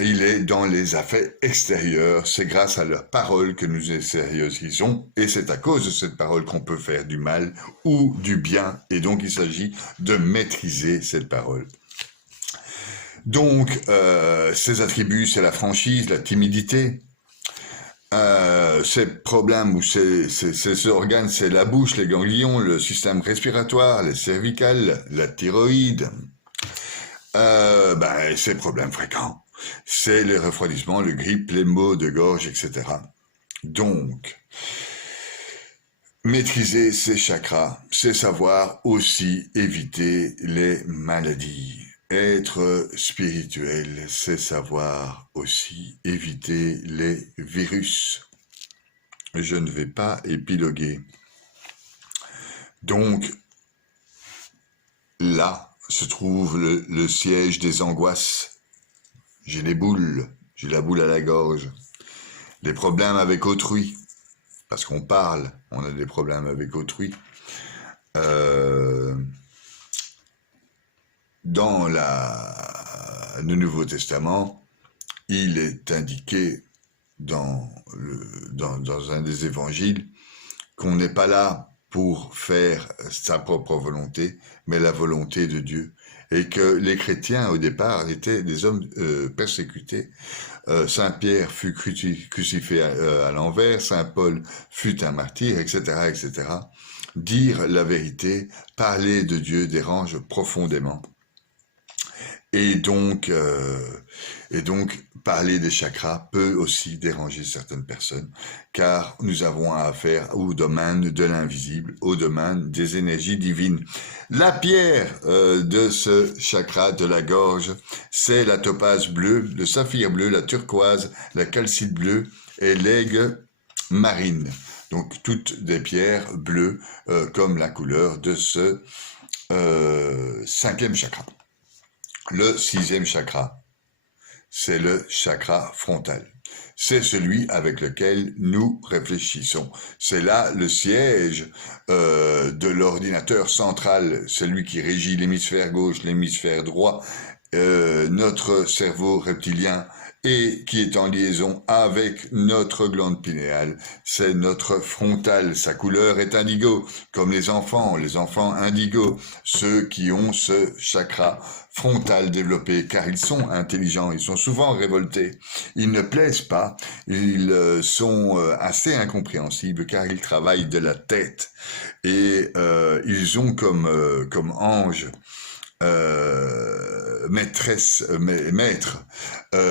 Il est dans les affaires extérieures. C'est grâce à la parole que nous sérieuxisons. Et c'est à cause de cette parole qu'on peut faire du mal ou du bien. Et donc, il s'agit de maîtriser cette parole. Donc, ces attributs, c'est la franchise, la timidité. Ces problèmes ou ces organes, c'est la bouche, les ganglions, le système respiratoire, les cervicales, la thyroïde. Ces problèmes fréquents, c'est les refroidissements, le grippe, les maux de gorge, etc. Donc, maîtriser ces chakras, c'est savoir aussi éviter les maladies. Être spirituel, c'est savoir aussi éviter les virus. Je ne vais pas épiloguer. Donc, là se trouve le siège des angoisses. J'ai les boules, j'ai la boule à la gorge. Les problèmes avec autrui, parce qu'on parle, on a des problèmes avec autrui. Dans le Nouveau Testament, il est indiqué dans un des évangiles qu'on n'est pas là pour faire sa propre volonté, mais la volonté de Dieu. Et que les chrétiens, au départ, étaient des hommes persécutés. Saint Pierre fut crucifié à l'envers, Saint Paul fut un martyr, etc., etc. Dire la vérité, parler de Dieu dérange profondément. Et donc, parler des chakras peut aussi déranger certaines personnes, car nous avons affaire au domaine de l'invisible, au domaine des énergies divines. La pierre de ce chakra de la gorge, c'est la topaze bleue, le saphir bleu, la turquoise, la calcite bleue et l'aigle marine. Donc, toutes des pierres bleues, comme la couleur de ce 5e chakra. Le 6e chakra, c'est le chakra frontal. C'est celui avec lequel nous réfléchissons. C'est là le siège de l'ordinateur central, celui qui régit l'hémisphère gauche, l'hémisphère droit, notre cerveau reptilien, et qui est en liaison avec notre glande pinéale. C'est notre frontal. Sa couleur est indigo, comme les enfants indigo, ceux qui ont ce chakra frontal développé, car ils sont intelligents, ils sont souvent révoltés, ils ne plaisent pas, ils sont assez incompréhensibles, car ils travaillent de la tête, et ils ont comme ange, maître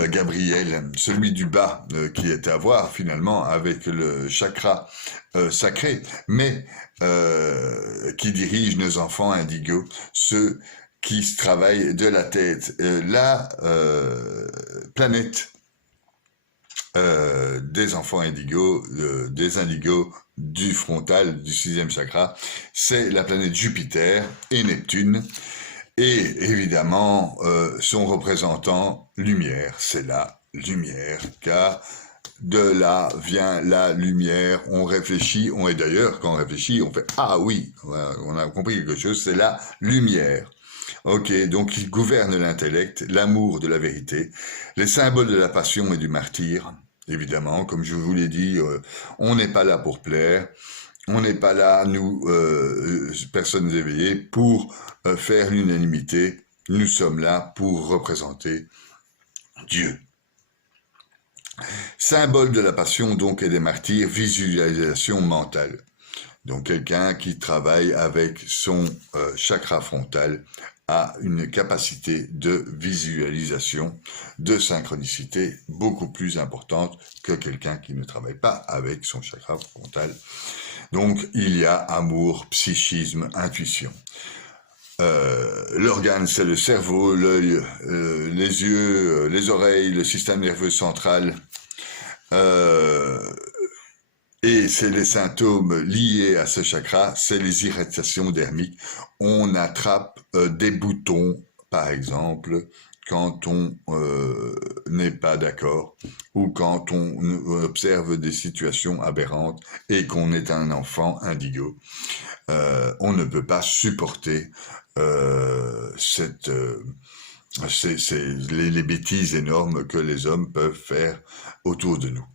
Gabriel, celui du bas, qui est à voir finalement avec le chakra sacré, mais qui dirige nos enfants indigos, ceux qui travaillent de la tête. La planète des enfants indigos, des indigos, du frontal, du 6e chakra, c'est la planète Jupiter et Neptune. Et évidemment, son représentant, lumière, c'est la lumière, car de là vient la lumière, on réfléchit, et d'ailleurs, quand on réfléchit, on fait « Ah oui, on a compris quelque chose, c'est la lumière ». Ok, donc il gouverne l'intellect, l'amour de la vérité, les symboles de la passion et du martyr, évidemment, comme je vous l'ai dit, on n'est pas là pour plaire. On n'est pas là, nous, personnes éveillées, pour faire l'unanimité. Nous sommes là pour représenter Dieu. Symbole de la passion, donc, et des martyrs, visualisation mentale. Donc quelqu'un qui travaille avec son chakra frontal a une capacité de visualisation, de synchronicité beaucoup plus importante que quelqu'un qui ne travaille pas avec son chakra frontal. Donc il y a amour, psychisme, intuition. L'organe, c'est le cerveau, l'œil, les yeux, les oreilles, le système nerveux central. Et c'est les symptômes liés à ce chakra, c'est les irritations dermiques. On attrape des boutons, par exemple, quand on n'est pas d'accord ou quand on observe des situations aberrantes et qu'on est un enfant indigo. On ne peut pas supporter les bêtises énormes que les hommes peuvent faire autour de nous.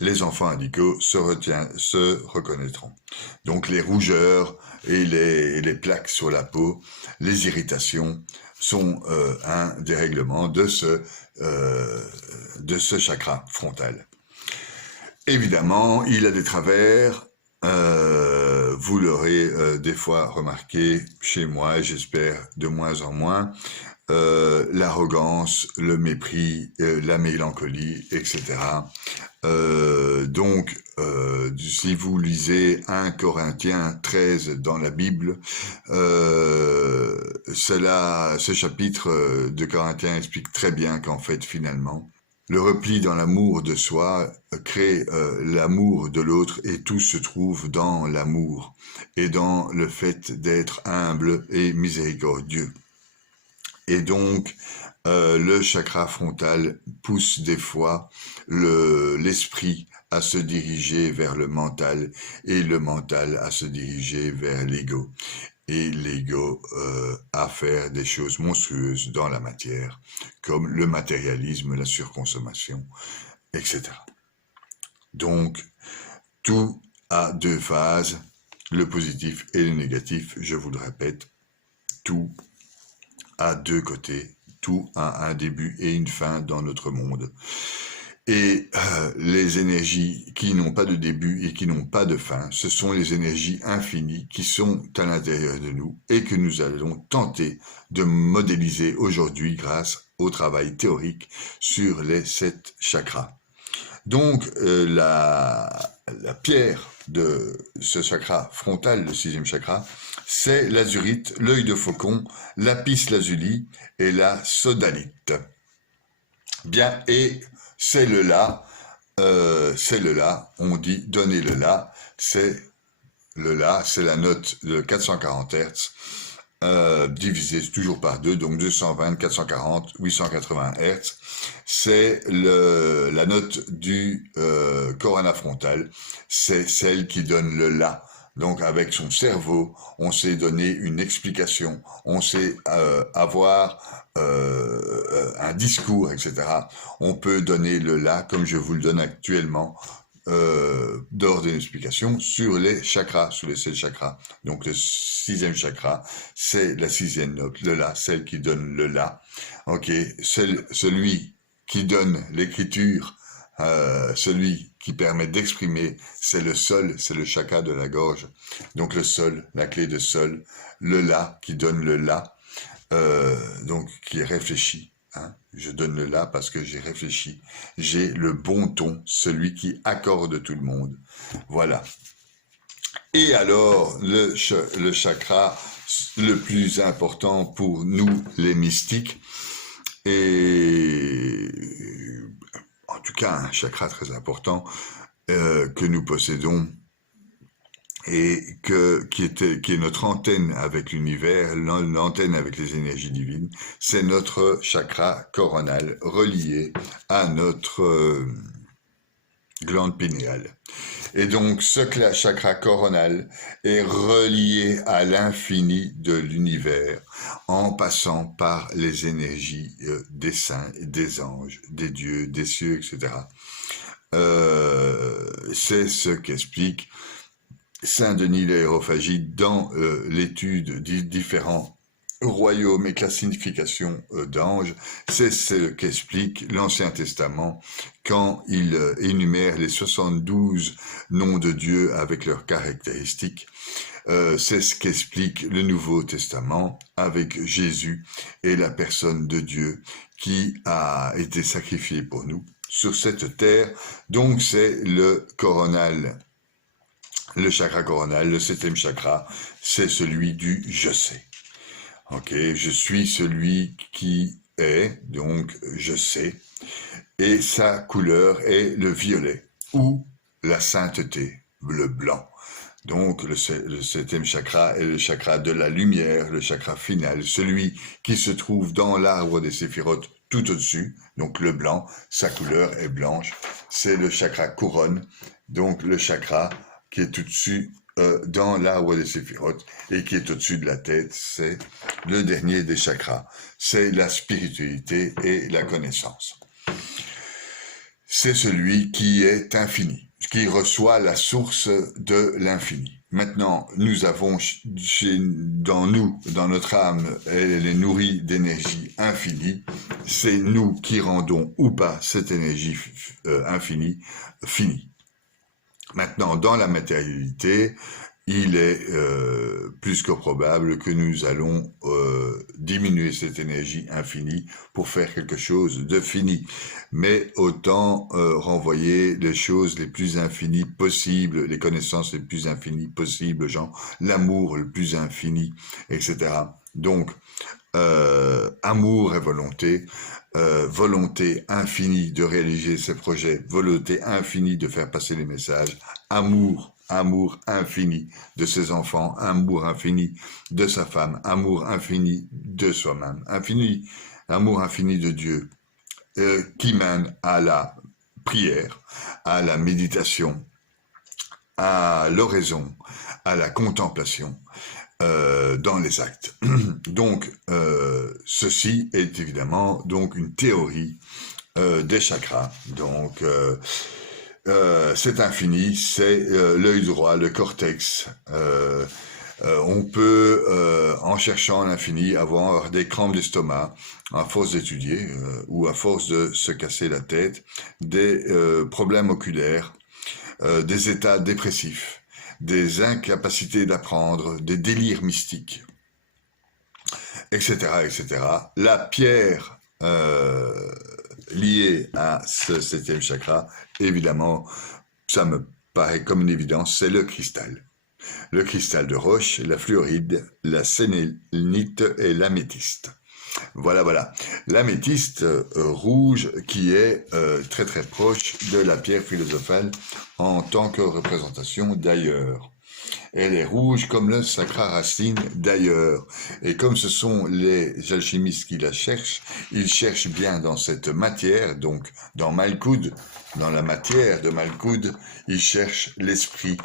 Les enfants indigos se reconnaîtront. Donc les rougeurs et les plaques sur la peau, les irritations sont un dérèglement de ce chakra frontal. Évidemment, il a des travers. Vous l'aurez des fois remarqué chez moi, j'espère de moins en moins. L'arrogance, le mépris, la mélancolie, etc. Donc, si vous lisez 1 Corinthiens 13 dans la Bible, ce chapitre de Corinthiens explique très bien qu'en fait, finalement, le repli dans l'amour de soi crée l'amour de l'autre et tout se trouve dans l'amour et dans le fait d'être humble et miséricordieux. Et donc, le chakra frontal pousse des fois l'esprit à se diriger vers le mental et le mental à se diriger vers l'ego. Et l'ego à faire des choses monstrueuses dans la matière, comme le matérialisme, la surconsommation, etc. Donc, tout a 2 phases, le positif et le négatif, je vous le répète, tout a 2 côtés, tout a un début et une fin dans notre monde. Et les énergies qui n'ont pas de début et qui n'ont pas de fin, ce sont les énergies infinies qui sont à l'intérieur de nous et que nous allons tenter de modéliser aujourd'hui grâce au travail théorique sur les 7 chakras. Donc la pierre de ce chakra frontal, le 6e chakra, c'est l'azurite, l'œil de faucon, lapis lazuli et la sodalite. Bien, et c'est le la, on dit donner le la, c'est la note de 440 Hz, divisé toujours par 2, donc 220, 440, 880 Hz. C'est la note du corona frontal, c'est celle qui donne le la. Donc avec son cerveau, on sait donner une explication, on sait avoir un discours, etc. On peut donner le là, comme je vous le donne actuellement, d'ordre d'une explication sur les chakras, sur les 7 chakras. Donc le 6e chakra, c'est la 6e note, le la, celle qui donne le la. Ok, celui qui donne l'écriture, celui qui permet d'exprimer, c'est le sol, c'est le chakra de la gorge. Donc le sol, la clé de sol, le la qui donne le la, donc qui est réfléchi. Hein. Je donne le la parce que j'ai réfléchi. J'ai le bon ton, celui qui accorde tout le monde. Voilà. Et alors, le chakra le plus important pour nous, les mystiques, et en tout cas un chakra très important que nous possédons et qui est notre antenne avec l'univers, l'antenne avec les énergies divines, c'est notre chakra coronal relié à notre glande pinéale. Et donc ce chakra coronal est relié à l'infini de l'univers en passant par les énergies des saints, des anges, des dieux, des cieux, etc. C'est ce qu'explique Saint Denis l'Aérophagite dans l'étude des différents royaume et que la signification d'ange, c'est ce qu'explique l'Ancien Testament quand il énumère les 72 noms de Dieu avec leurs caractéristiques. C'est ce qu'explique le Nouveau Testament avec Jésus et la personne de Dieu qui a été sacrifiée pour nous sur cette terre. Donc c'est le coronal, le chakra coronal, le 7e chakra, c'est celui du je sais. Ok, je suis celui qui est, donc je sais, et sa couleur est le violet ou la sainteté, le blanc. Donc le 7e chakra est le chakra de la lumière, le chakra final, celui qui se trouve dans l'arbre des séphirotes tout au-dessus, donc le blanc, sa couleur est blanche, c'est le chakra couronne, donc le chakra qui est au-dessus dans l'arbre des séphirotes et qui est au-dessus de la tête, c'est le dernier des chakras, c'est la spiritualité et la connaissance. C'est celui qui est infini, qui reçoit la source de l'infini. Maintenant, nous avons dans nous, dans notre âme, elle est nourrie d'énergie infinie. C'est nous qui rendons ou pas cette énergie infinie finie. Maintenant, dans la matérialité, il est plus que probable que nous allons diminuer cette énergie infinie pour faire quelque chose de fini. Mais autant renvoyer les choses les plus infinies possibles, les connaissances les plus infinies possibles, genre l'amour le plus infini, etc. Donc, amour et volonté, volonté infinie de réaliser ses projets, volonté infinie de faire passer les messages, amour infini de ses enfants, amour infini de sa femme, amour infini de soi-même, amour infini de Dieu, qui mène à la prière, à la méditation, à l'oraison, à la contemplation, dans les actes. Donc, ceci est évidemment donc une théorie des chakras. Donc, c'est infini, c'est l'œil droit, le cortex. On peut, en cherchant l'infini, avoir des crampes d'estomac à force d'étudier ou à force de se casser la tête, des problèmes oculaires, des états dépressifs, des incapacités d'apprendre, des délires mystiques, etc., etc. La pierre liée à ce 7e chakra, évidemment, ça me paraît comme une évidence, c'est le cristal. Le cristal de roche, la fluoride, la sélénite et l'améthyste. Voilà. L'améthyste rouge qui est très très proche de la pierre philosophale en tant que représentation d'ailleurs. Elle est rouge comme le sacra racine d'ailleurs. Et comme ce sont les alchimistes qui la cherchent, ils cherchent bien dans cette matière, donc dans Malkoud, dans la matière de Malkoud, ils cherchent l'esprit.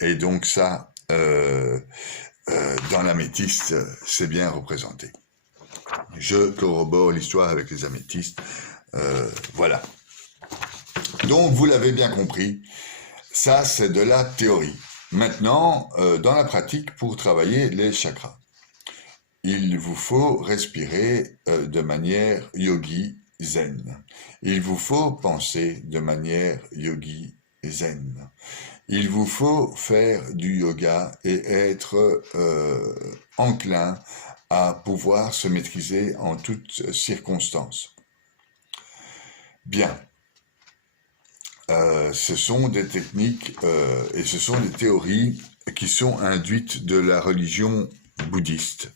Et donc ça, dans l'améthyste, c'est bien représenté. Je corrobore l'histoire avec les améthystes. Voilà. Donc, vous l'avez bien compris, ça, c'est de la théorie. Maintenant, dans la pratique, pour travailler les chakras, il vous faut respirer de manière yogi zen. Il vous faut penser de manière yogi zen. Il vous faut faire du yoga et être enclin à pouvoir se maîtriser en toutes circonstances. Bien. Ce sont des techniques et ce sont des théories qui sont induites de la religion bouddhiste.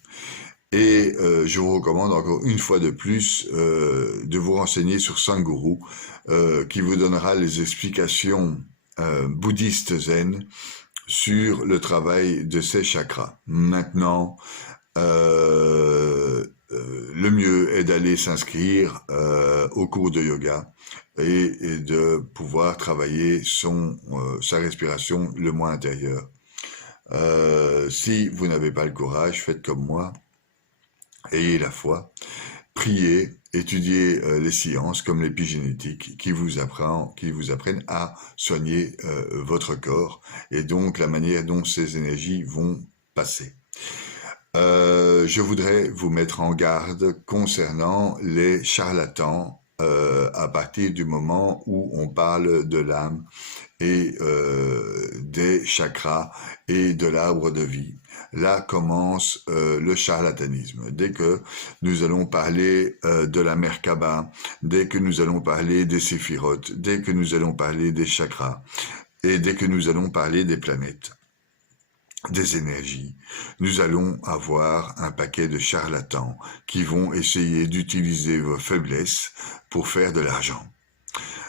Et je vous recommande encore une fois de plus de vous renseigner sur Sadhguru qui vous donnera les explications bouddhistes zen sur le travail de ces chakras. Maintenant, le mieux est d'aller s'inscrire au cours de yoga et de pouvoir travailler sa respiration le moins intérieur. Si vous n'avez pas le courage, faites comme moi, ayez la foi, priez, étudiez les sciences comme l'épigénétique qui vous apprennent à soigner votre corps et donc la manière dont ces énergies vont passer. Je voudrais vous mettre en garde concernant les charlatans à partir du moment où on parle de l'âme et des chakras et de l'arbre de vie. Là commence le charlatanisme. Dès que nous allons parler de la Merkaba, dès que nous allons parler des séphirotes, dès que nous allons parler des chakras, et dès que nous allons parler des planètes, des énergies, nous allons avoir un paquet de charlatans qui vont essayer d'utiliser vos faiblesses pour faire de l'argent.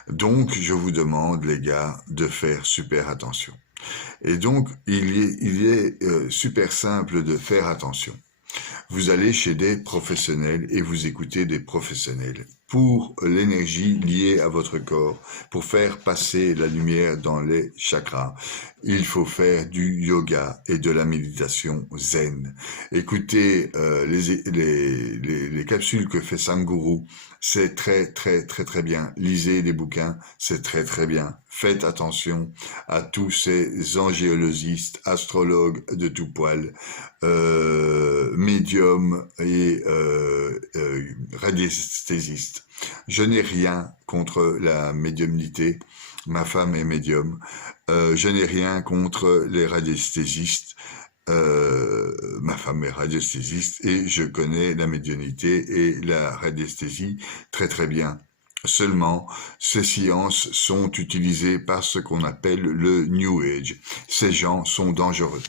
Donc, je vous demande, les gars, de faire super attention. Et donc, il est super simple de faire attention. Vous allez chez des professionnels et vous écoutez des professionnels pour l'énergie liée à votre corps, pour faire passer la lumière dans les chakras. Il faut faire du yoga et de la méditation zen. Écoutez les capsules que fait Sadhguru, c'est très bien. Lisez les bouquins, c'est très bien. Faites attention à tous ces angéologistes, astrologues de tout poil, médiums et radiesthésistes. Je n'ai rien contre la médiumnité, ma femme est médium, je n'ai rien contre les radiesthésistes, ma femme est radiesthésiste et je connais la médiumnité et la radiesthésie très bien. Seulement, ces sciences sont utilisées par ce qu'on appelle le New Age. Ces gens sont dangereux,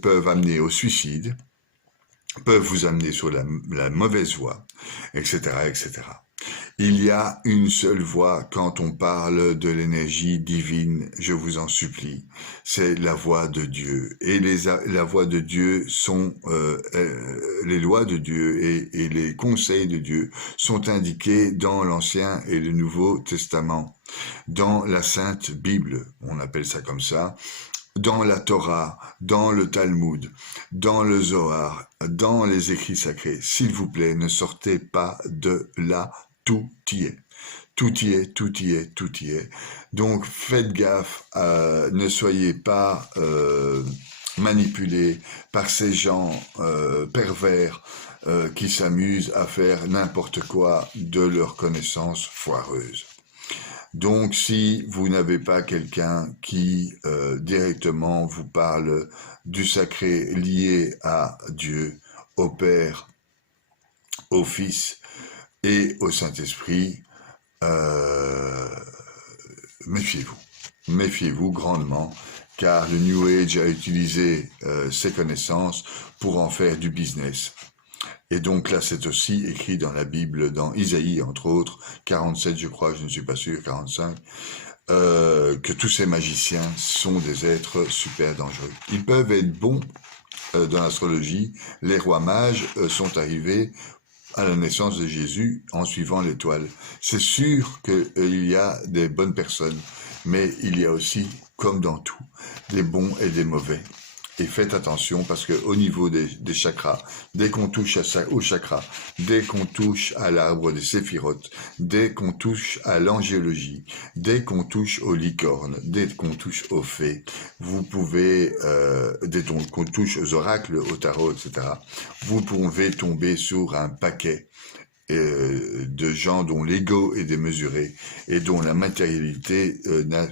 peuvent amener au suicide, peuvent vous amener sur la mauvaise voie, etc., etc. Il y a une seule voie quand on parle de l'énergie divine, je vous en supplie, c'est la voix de Dieu. Et la voix de Dieu sont, les lois de Dieu et les conseils de Dieu sont indiqués dans l'Ancien et le Nouveau Testament, dans la Sainte Bible, on appelle ça comme ça, dans la Torah, dans le Talmud, dans le Zohar, dans les écrits sacrés. S'il vous plaît, ne sortez pas de là, tout y est. Tout y est, tout y est, tout y est. Donc faites gaffe, ne soyez pas manipulés par ces gens pervers qui s'amusent à faire n'importe quoi de leurs connaissances foireuses. Donc, si vous n'avez pas quelqu'un qui directement vous parle du sacré lié à Dieu, au Père, au Fils et au Saint-Esprit, méfiez-vous. Méfiez-vous grandement, car le New Age a utilisé ses connaissances pour en faire du business. Et donc là, c'est aussi écrit dans la Bible, dans Isaïe, entre autres, 47, je crois, je ne suis pas sûr, 45, que tous ces magiciens sont des êtres super dangereux. Ils peuvent être bons dans l'astrologie. Les rois mages sont arrivés à la naissance de Jésus en suivant l'étoile. C'est sûr qu'il y a des bonnes personnes, mais il y a aussi, comme dans tout, des bons et des mauvais. Et faites attention parce que au niveau des chakras, dès qu'on touche au chakra, dès qu'on touche à l'arbre des séphirotes, dès qu'on touche à l'angéologie, dès qu'on touche aux licornes, dès qu'on touche aux fées, vous pouvez, dès qu'on touche aux oracles, au tarot, etc., vous pouvez tomber sur un paquet de gens dont l'ego est démesuré et dont la matérialité n'a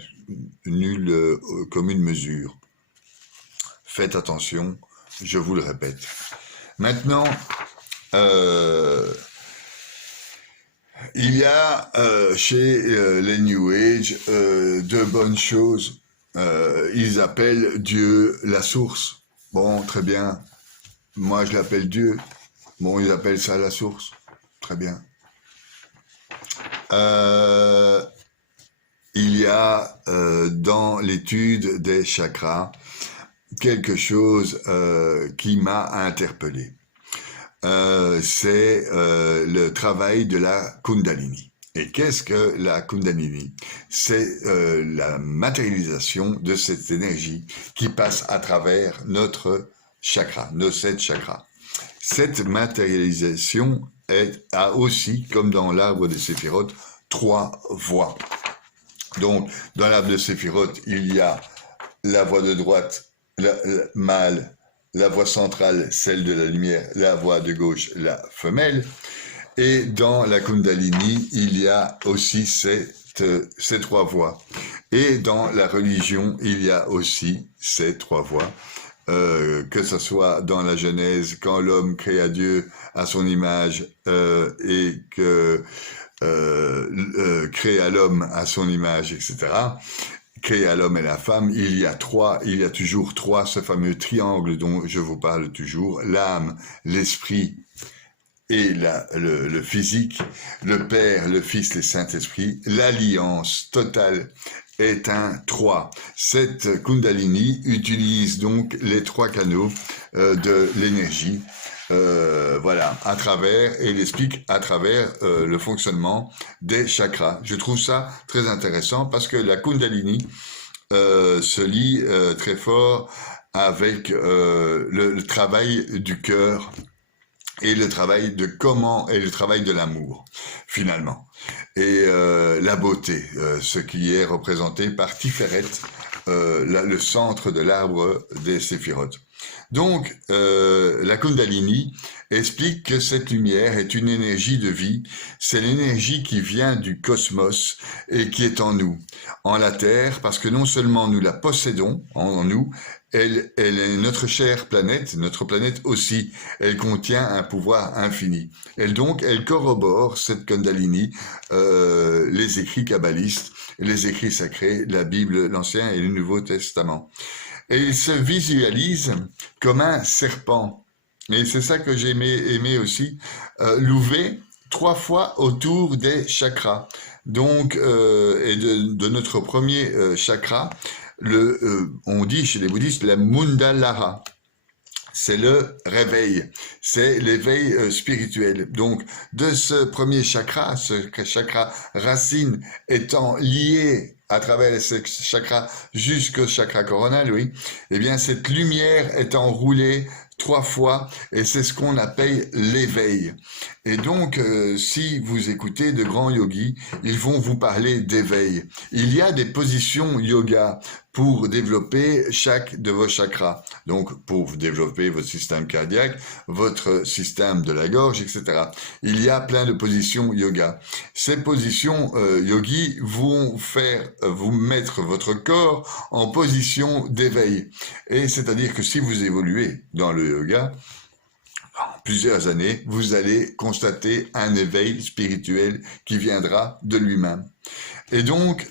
nulle commune mesure. Faites attention, je vous le répète. Maintenant, il y a chez les New Age de bonnes choses. Ils appellent Dieu la source. Bon, très bien. Moi, je l'appelle Dieu. Bon, ils appellent ça la source. Très bien. Il y a dans l'étude des chakras quelque chose qui m'a interpellé. C'est le travail de la Kundalini. Et qu'est-ce que la Kundalini? C'est la matérialisation de cette énergie qui passe à travers notre chakra, nos 7 chakras. Cette matérialisation a aussi, comme dans l'arbre des séphirotes, 3 voies. Donc, dans l'arbre des séphirotes, il y a la voie de droite, le mâle, la voie centrale, celle de la lumière, la voie de gauche, la femelle. Et dans la Kundalini, il y a aussi ces trois voies. Et dans la religion, il y a aussi ces trois voies. Que ce soit dans la Genèse, quand l'homme créa Dieu à son image et que créa l'homme à son image, etc. Créa l'homme et la femme, il y a toujours trois, ce fameux triangle dont je vous parle toujours, l'âme, l'esprit et le physique, le Père, le Fils, le Saint-Esprit, l'alliance totale est un 3. Cette Kundalini utilise donc les trois canaux de l'énergie, voilà, à travers, et il explique à travers le fonctionnement des chakras. Je trouve ça très intéressant parce que la Kundalini se lie très fort avec le travail du cœur, et le travail de comment et le travail de l'amour finalement et la beauté, ce qui est représenté par Tiferet, le centre de l'arbre des séphirotes. Donc la Kundalini explique que cette lumière est une énergie de vie, c'est l'énergie qui vient du cosmos et qui est en nous, en la Terre, parce que non seulement nous la possédons en nous, elle est notre chère planète, notre planète aussi, elle contient un pouvoir infini. Elle corrobore, cette Kundalini, les écrits kabbalistes, les écrits sacrés, la Bible, l'Ancien et le Nouveau Testament. Et il se visualise comme un serpent. Et c'est ça que j'ai aimé aussi, louver 3 fois autour des chakras. Donc, et de notre premier chakra, on dit chez les bouddhistes la Mundalara. C'est le réveil, c'est l'éveil spirituel. Donc, de ce premier chakra, ce chakra racine étant lié à travers ce chakra jusqu'au chakra coronal, oui, eh bien, cette lumière est enroulée 3 fois et c'est ce qu'on appelle l'éveil. Et donc, si vous écoutez de grands yogis, ils vont vous parler d'éveil. Il y a des positions yoga pour développer chaque de vos chakras. Donc, pour développer votre système cardiaque, votre système de la gorge, etc. Il y a plein de positions yoga. Ces positions yogi vont vous mettre votre corps en position d'éveil. Et c'est-à-dire que si vous évoluez dans le yoga, en plusieurs années, vous allez constater un éveil spirituel qui viendra de lui-même. Et donc,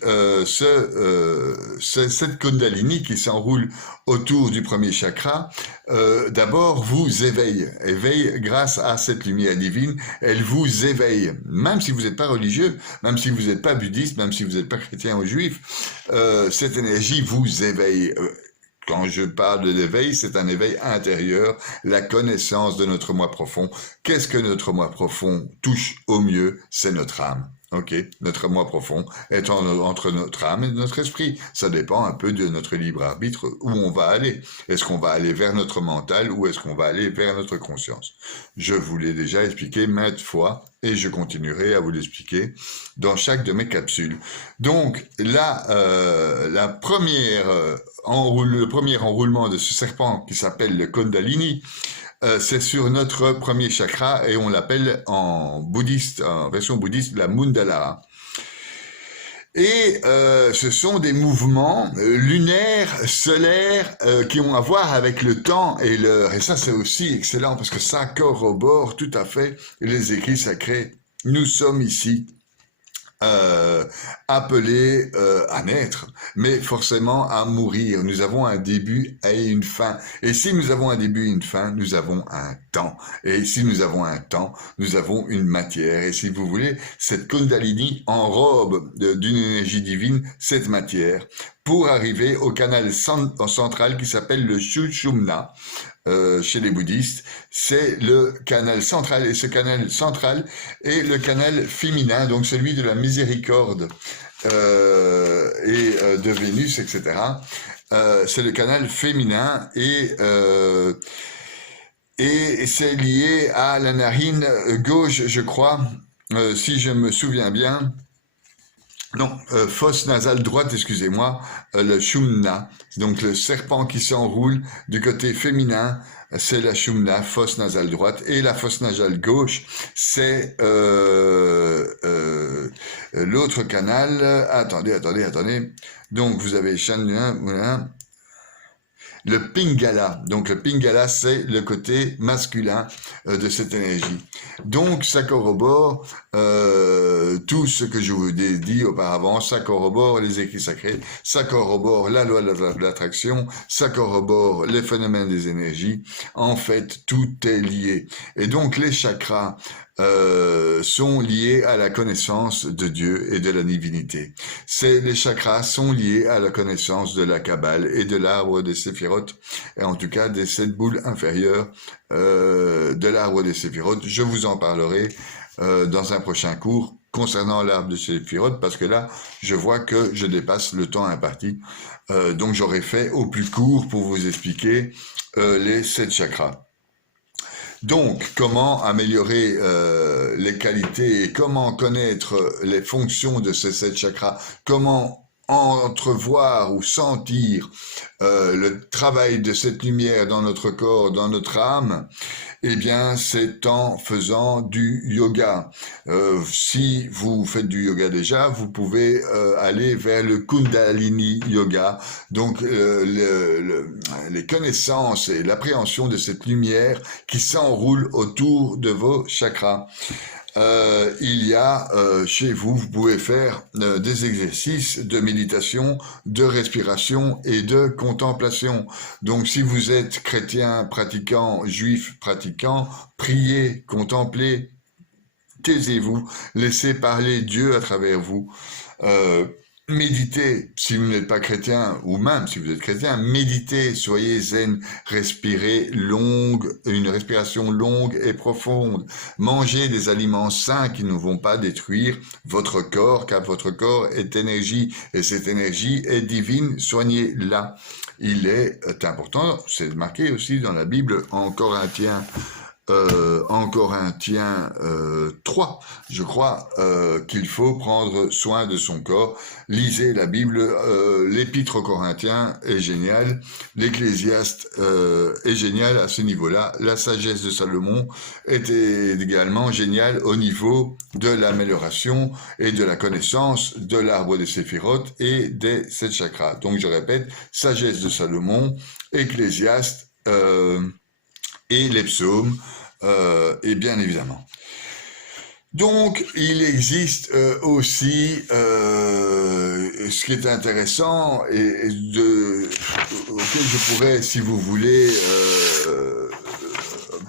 cette Kundalini qui s'enroule autour du premier chakra, d'abord vous éveille grâce à cette lumière divine, elle vous éveille. Même si vous n'êtes pas religieux, même si vous n'êtes pas bouddhiste, même si vous n'êtes pas chrétien ou juif, cette énergie vous éveille. Quand je parle de l'éveil, c'est un éveil intérieur, la connaissance de notre moi profond. Qu'est-ce que notre moi profond touche au mieux? C'est notre âme. Ok, notre moi profond est entre notre âme et notre esprit. Ça dépend un peu de notre libre arbitre où on va aller. Est-ce qu'on va aller vers notre mental ou est-ce qu'on va aller vers notre conscience? Je vous l'ai déjà expliqué maintes fois et je continuerai à vous l'expliquer dans chaque de mes capsules. Donc là, le premier enroulement de ce serpent qui s'appelle le Kundalini, c'est sur notre premier chakra et on l'appelle en version bouddhiste, la Mundalara. Et ce sont des mouvements lunaires, solaires, qui ont à voir avec le temps et l'heure. Et ça, c'est aussi excellent parce que ça corrobore tout à fait les écrits sacrés. Nous sommes ici appelés à naître, mais forcément à mourir. Nous avons un début et une fin. Et si nous avons un début et une fin, nous avons un temps. Et si nous avons un temps, nous avons une matière. Et si vous voulez, cette Kundalini enrobe d'une énergie divine cette matière pour arriver au canal central qui s'appelle le Sushumna. Chez les bouddhistes, c'est le canal central, et ce canal central est le canal féminin, donc celui de la miséricorde et de Vénus, etc. C'est le canal féminin et c'est lié à la narine gauche, je crois, si je me souviens bien. Non, fosse nasale droite, excusez-moi, le Shumna, donc le serpent qui s'enroule du côté féminin, c'est la Shumna, fosse nasale droite, et la fosse nasale gauche, c'est l'autre canal. Attendez. Donc vous avez Shanna, le Pingala. Donc le Pingala, c'est le côté masculin de cette énergie. Donc ça corrobore tout ce que je vous ai dit auparavant, ça corrobore les écrits sacrés, ça corrobore la loi de l'attraction, ça corrobore les phénomènes des énergies. En fait, tout est lié. Et donc les chakras sont liés à la connaissance de Dieu et de la divinité. Les chakras sont liés à la connaissance de la Kabbale et de l'arbre des séphirotes, et en tout cas des 7 boules inférieures de l'arbre des séphirotes. Je vous en parlerai dans un prochain cours concernant l'arbre des séphirotes, parce que là, je vois que je dépasse le temps imparti. Donc j'aurais fait au plus court pour vous expliquer les 7 chakras. Donc, comment améliorer les qualités et comment connaître les fonctions de ces 7 chakras, comment entrevoir ou sentir le travail de cette lumière dans notre corps, dans notre âme, eh bien, c'est en faisant du yoga. Si vous faites du yoga déjà, vous pouvez aller vers le Kundalini Yoga. Donc, les connaissances et l'appréhension de cette lumière qui s'enroule autour de vos chakras. Il y a chez vous, vous pouvez faire des exercices de méditation, de respiration et de contemplation. Donc si vous êtes chrétien pratiquant, juif pratiquant, priez, contemplez, taisez-vous, laissez parler Dieu à travers vous. Méditez, si vous n'êtes pas chrétien, ou même si vous êtes chrétien, méditez, soyez zen, respirez une respiration longue et profonde. Mangez des aliments sains qui ne vont pas détruire votre corps, car votre corps est énergie, et cette énergie est divine, soignez-la. Il est important, c'est marqué aussi dans la Bible, en Corinthiens 3, je crois qu'il faut prendre soin de son corps. Lisez la Bible, l'Épître aux Corinthiens est génial, l'Ecclésiaste est génial à ce niveau-là, la sagesse de Salomon était également géniale au niveau de l'amélioration et de la connaissance de l'arbre des séphirotes et des 7 chakras. Donc je répète, sagesse de Salomon, Ecclésiaste et les psaumes, et bien évidemment. Donc, il existe aussi ce qui est intéressant et auquel je pourrais, si vous voulez,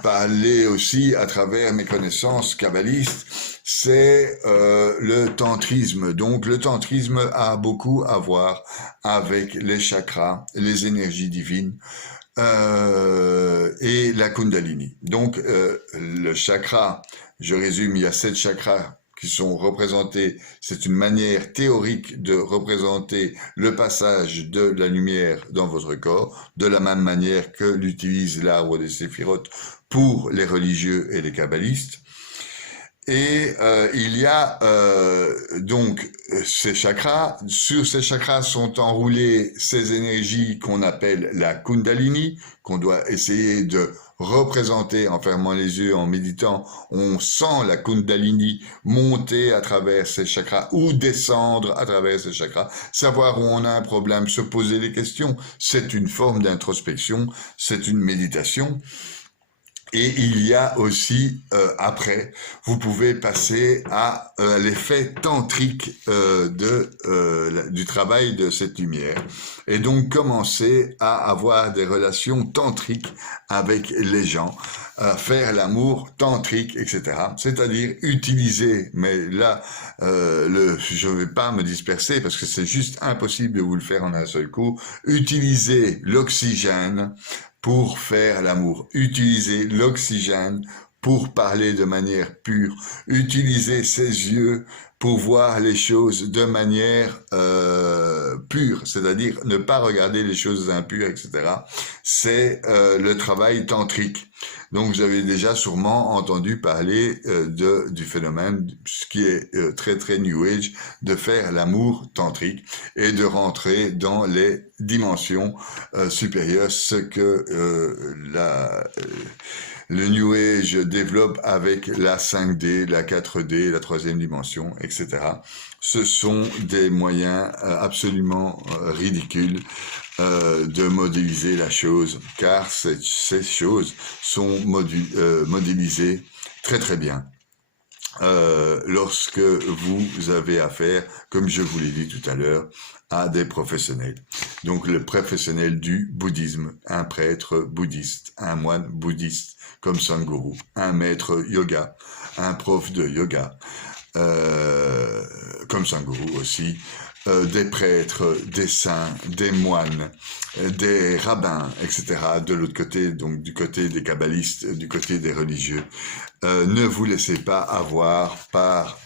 parler aussi à travers mes connaissances kabbalistes, c'est le tantrisme. Donc, le tantrisme a beaucoup à voir avec les chakras, les énergies divines, et la Kundalini. Donc, le chakra, je résume, il y a 7 chakras qui sont représentés. C'est une manière théorique de représenter le passage de la lumière dans votre corps, de la même manière que l'utilise l'arbre des séphirotes pour les religieux et les kabbalistes. Et il y a donc ces chakras. Sur ces chakras sont enroulées ces énergies qu'on appelle la Kundalini, qu'on doit essayer de représenter en fermant les yeux, en méditant. On sent la Kundalini monter à travers ces chakras ou descendre à travers ces chakras. Savoir où on a un problème, se poser des questions, c'est une forme d'introspection, c'est une méditation. Et il y a aussi, après, vous pouvez passer à l'effet tantrique du travail de cette lumière. Et donc commencer à avoir des relations tantriques avec les gens, faire l'amour tantrique, etc. C'est-à-dire utiliser, mais là, je ne vais pas me disperser parce que c'est juste impossible de vous le faire en un seul coup, utiliser l'oxygène pour faire l'amour. Utilisez l'oxygène pour parler de manière pure. Utilisez ses yeux pour voir les choses de manière pur, c'est-à-dire ne pas regarder les choses impures, etc. C'est le travail tantrique. Donc vous avez déjà sûrement entendu parler du phénomène, ce qui est très très New Age, de faire l'amour tantrique et de rentrer dans les dimensions supérieures, ce que le New Age développe avec la 5D, la 4D, la troisième dimension, etc. Ce sont des moyens absolument ridicules de modéliser la chose, car ces choses sont modélisées très très bien. Lorsque vous avez affaire, comme je vous l'ai dit tout à l'heure, à des professionnels. Donc le professionnel du bouddhisme, un prêtre bouddhiste, un moine bouddhiste, comme Sadhguru, un maître yoga, un prof de yoga, comme Sadhguru aussi, des prêtres, des saints, des moines, des rabbins, etc. De l'autre côté, donc du côté des kabbalistes, du côté des religieux. Ne vous laissez pas avoir par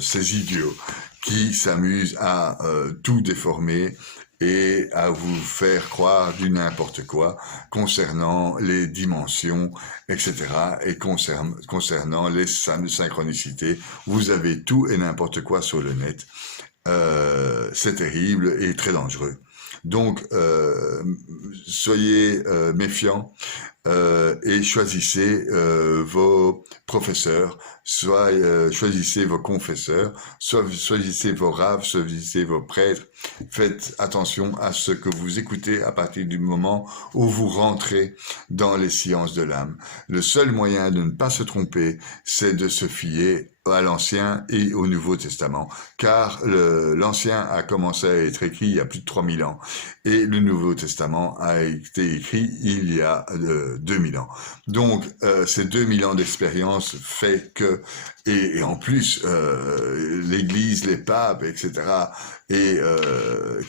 ces idiots qui s'amusent à tout déformer et à vous faire croire du n'importe quoi concernant les dimensions, etc. et concernant les synchronicités. Vous avez tout et n'importe quoi sur le net. C'est terrible et très dangereux. Donc, soyez méfiants et choisissez vos professeurs, soit choisissez vos confesseurs, soit choisissez vos raves, choisissez vos prêtres. Faites attention à ce que vous écoutez à partir du moment où vous rentrez dans les sciences de l'âme. Le seul moyen de ne pas se tromper, c'est de se fier à l'Ancien et au Nouveau Testament, car l'Ancien a commencé à être écrit il y a plus de 3000 ans, et le Nouveau Testament a été écrit il y a 2000 ans. Donc, ces 2000 ans d'expérience fait que, et en plus, l'Église, les papes, etc., et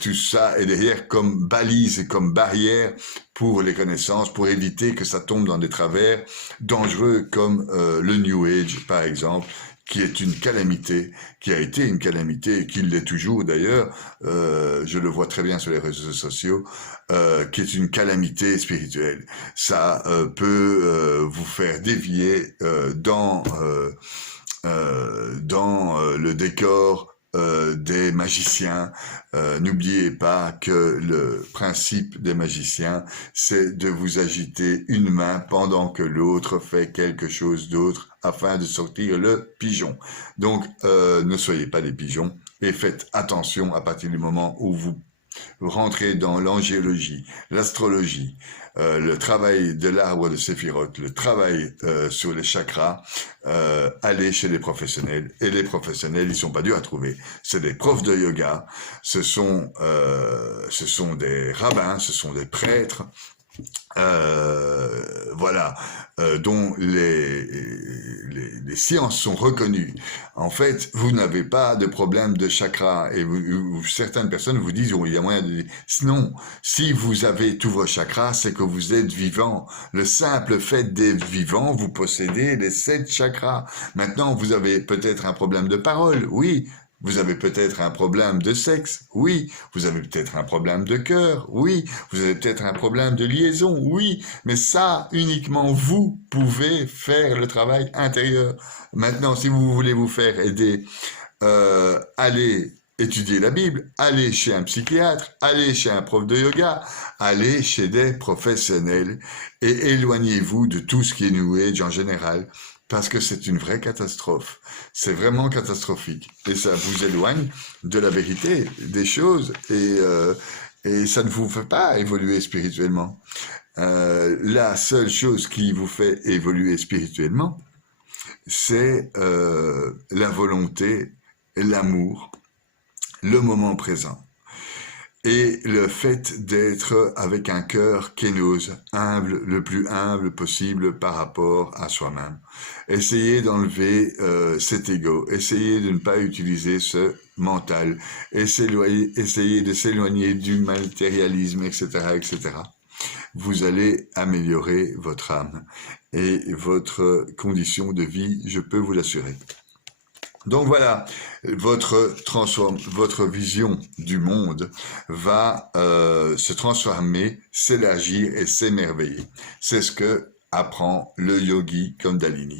tout ça est derrière comme balise et comme barrière pour les connaissances, pour éviter que ça tombe dans des travers dangereux comme le New Age, par exemple, qui est une calamité, qui a été une calamité et qui l'est toujours d'ailleurs, je le vois très bien sur les réseaux sociaux, qui est une calamité spirituelle. Ça peut vous faire dévier dans le décor des magiciens. N'oubliez pas que le principe des magiciens, c'est de vous agiter une main pendant que l'autre fait quelque chose d'autre afin de sortir le pigeon. Donc, ne soyez pas des pigeons et faites attention à partir du moment où vous rentrez dans l'angéologie, l'astrologie, le travail de l'arbre de Séphiroth, le travail sur les chakras, allez chez les professionnels. Et les professionnels, ils sont pas durs à trouver. C'est des profs de yoga, ce sont des rabbins, ce sont des prêtres, voilà, dont les sciences sont reconnues. En fait, vous n'avez pas de problème de chakra et certaines personnes vous disent oh, il y a moyen de... Sinon, si vous avez tous vos chakras, c'est que vous êtes vivant. Le simple fait d'être vivant, vous possédez les 7 chakras. Maintenant, vous avez peut-être un problème de parole, oui. Vous avez peut-être un problème de sexe, oui. Vous avez peut-être un problème de cœur, oui. Vous avez peut-être un problème de liaison, oui. Mais ça, uniquement vous pouvez faire le travail intérieur. Maintenant, si vous voulez vous faire aider, allez étudier la Bible, allez chez un psychiatre, allez chez un prof de yoga, allez chez des professionnels et éloignez-vous de tout ce qui est New Age en général. Parce que c'est une vraie catastrophe. C'est vraiment catastrophique. Et ça vous éloigne de la vérité des choses et ça ne vous fait pas évoluer spirituellement. La seule chose qui vous fait évoluer spirituellement, c'est la volonté, l'amour, le moment présent. Et le fait d'être avec un cœur kénose, humble, le plus humble possible par rapport à soi-même. Essayez d'enlever cet ego, essayez de ne pas utiliser ce mental, essayez de s'éloigner du matérialisme, etc., etc. Vous allez améliorer votre âme et votre condition de vie, je peux vous l'assurer. Donc voilà, votre vision du monde va se transformer, s'élargir et s'émerveiller. C'est ce que apprend le yogi Kundalini.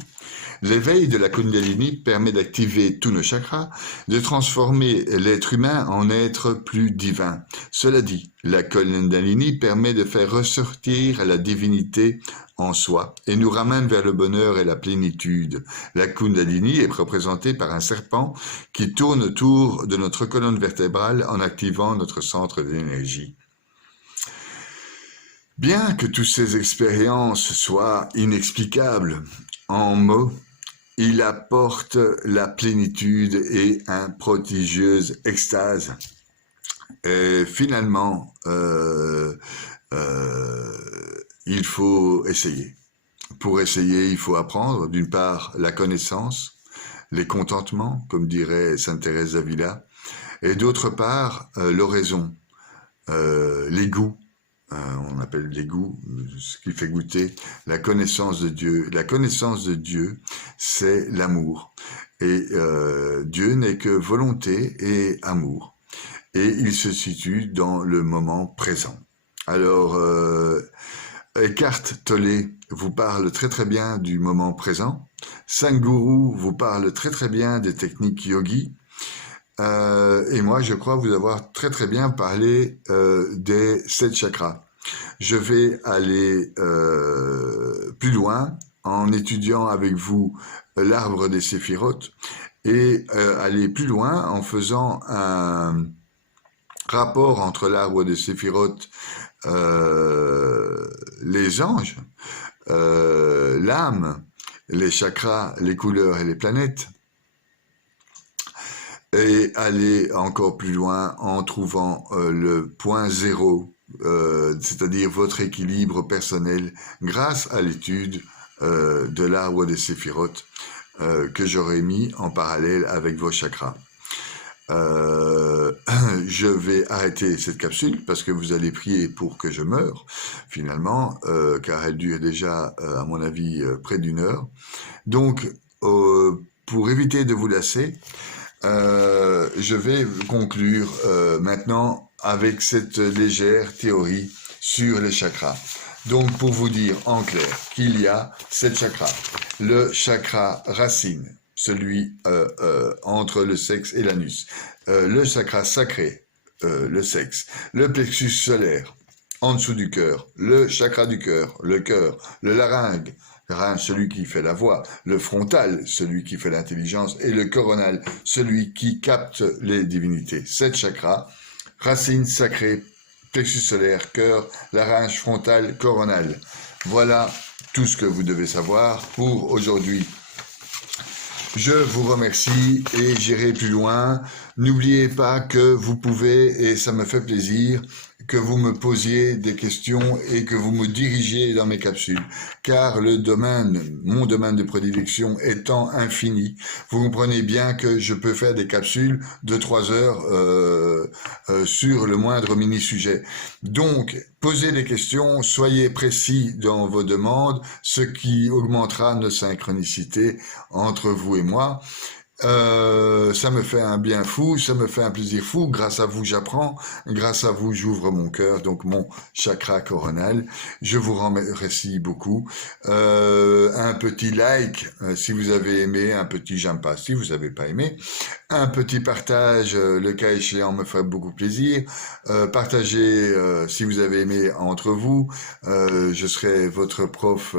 L'éveil de la Kundalini permet d'activer tous nos chakras, de transformer l'être humain en être plus divin. Cela dit, la Kundalini permet de faire ressortir la divinité en soi et nous ramène vers le bonheur et la plénitude. La Kundalini est représentée par un serpent qui tourne autour de notre colonne vertébrale en activant notre centre d'énergie. Bien que toutes ces expériences soient inexplicables en mots, il apporte la plénitude et une prodigieuse extase. Et finalement, il faut essayer. Pour essayer, il faut apprendre, d'une part, la connaissance, les contentements, comme dirait Sainte Thérèse d'Avila, et d'autre part, l'oraison, les goûts. On appelle les goûts, ce qui fait goûter la connaissance de Dieu. La connaissance de Dieu, c'est l'amour. Et Dieu n'est que volonté et amour. Et il se situe dans le moment présent. Alors, Eckhart Tolle vous parle très très bien du moment présent. Sadhguru vous parle très très bien des techniques yogi. Et moi, je crois vous avoir très très bien parlé des 7 chakras. Je vais aller plus loin en étudiant avec vous l'arbre des séphirotes et aller plus loin en faisant un rapport entre l'arbre des séphirotes, les anges, l'âme, les chakras, les couleurs et les planètes, et aller encore plus loin en trouvant le point zéro, c'est-à-dire votre équilibre personnel grâce à l'étude de l'arbre des séphirotes que j'aurais mis en parallèle avec vos chakras. Je vais arrêter cette capsule parce que vous allez prier pour que je meure finalement, car elle dure déjà, à mon avis, près d'1 heure. Donc, pour éviter de vous lasser, je vais conclure maintenant avec cette légère théorie sur les chakras. Donc, pour vous dire en clair qu'il y a 7 chakras. Le chakra racine, celui entre le sexe et l'anus. Le chakra sacré, le sexe. Le plexus solaire, en dessous du cœur. Le chakra du cœur, le larynx, celui qui fait la voix, le frontal, celui qui fait l'intelligence, et le coronal, celui qui capte les divinités. 7 chakras, racine, sacré, plexus solaire, cœur, larynx, frontal, coronal. Voilà tout ce que vous devez savoir pour aujourd'hui. Je vous remercie et j'irai plus loin. N'oubliez pas que vous pouvez, et ça me fait plaisir, que vous me posiez des questions et que vous me dirigiez dans mes capsules, car mon domaine de prédilection étant infini, vous comprenez bien que je peux faire des capsules de 3 heures sur le moindre mini-sujet. Donc, posez des questions, soyez précis dans vos demandes, ce qui augmentera nos synchronicités entre vous et moi. Ça me fait un bien fou, ça me fait un plaisir fou. Grâce à vous, j'apprends. Grâce à vous, j'ouvre mon cœur, donc mon chakra coronal. Je vous remercie beaucoup. Un petit like si vous avez aimé, un petit j'aime pas si vous n'avez pas aimé. Un petit partage, le cas échéant, me ferait beaucoup plaisir. Partagez si vous avez aimé entre vous. Je serai votre prof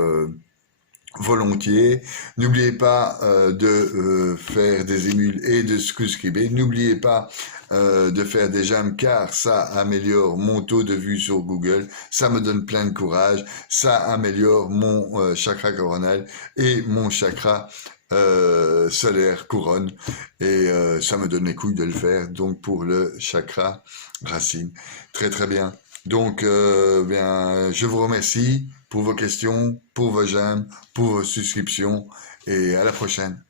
volontiers. N'oubliez pas de faire des émules et de subscriber. N'oubliez pas de faire des j'aime car ça améliore mon taux de vue sur Google. Ça me donne plein de courage. Ça améliore mon chakra coronal et mon chakra solaire couronne. Et ça me donne les couilles de le faire. Donc pour le chakra racine. Très très bien. Donc, je vous remercie pour vos questions, pour vos j'aime, pour vos souscriptions et à la prochaine.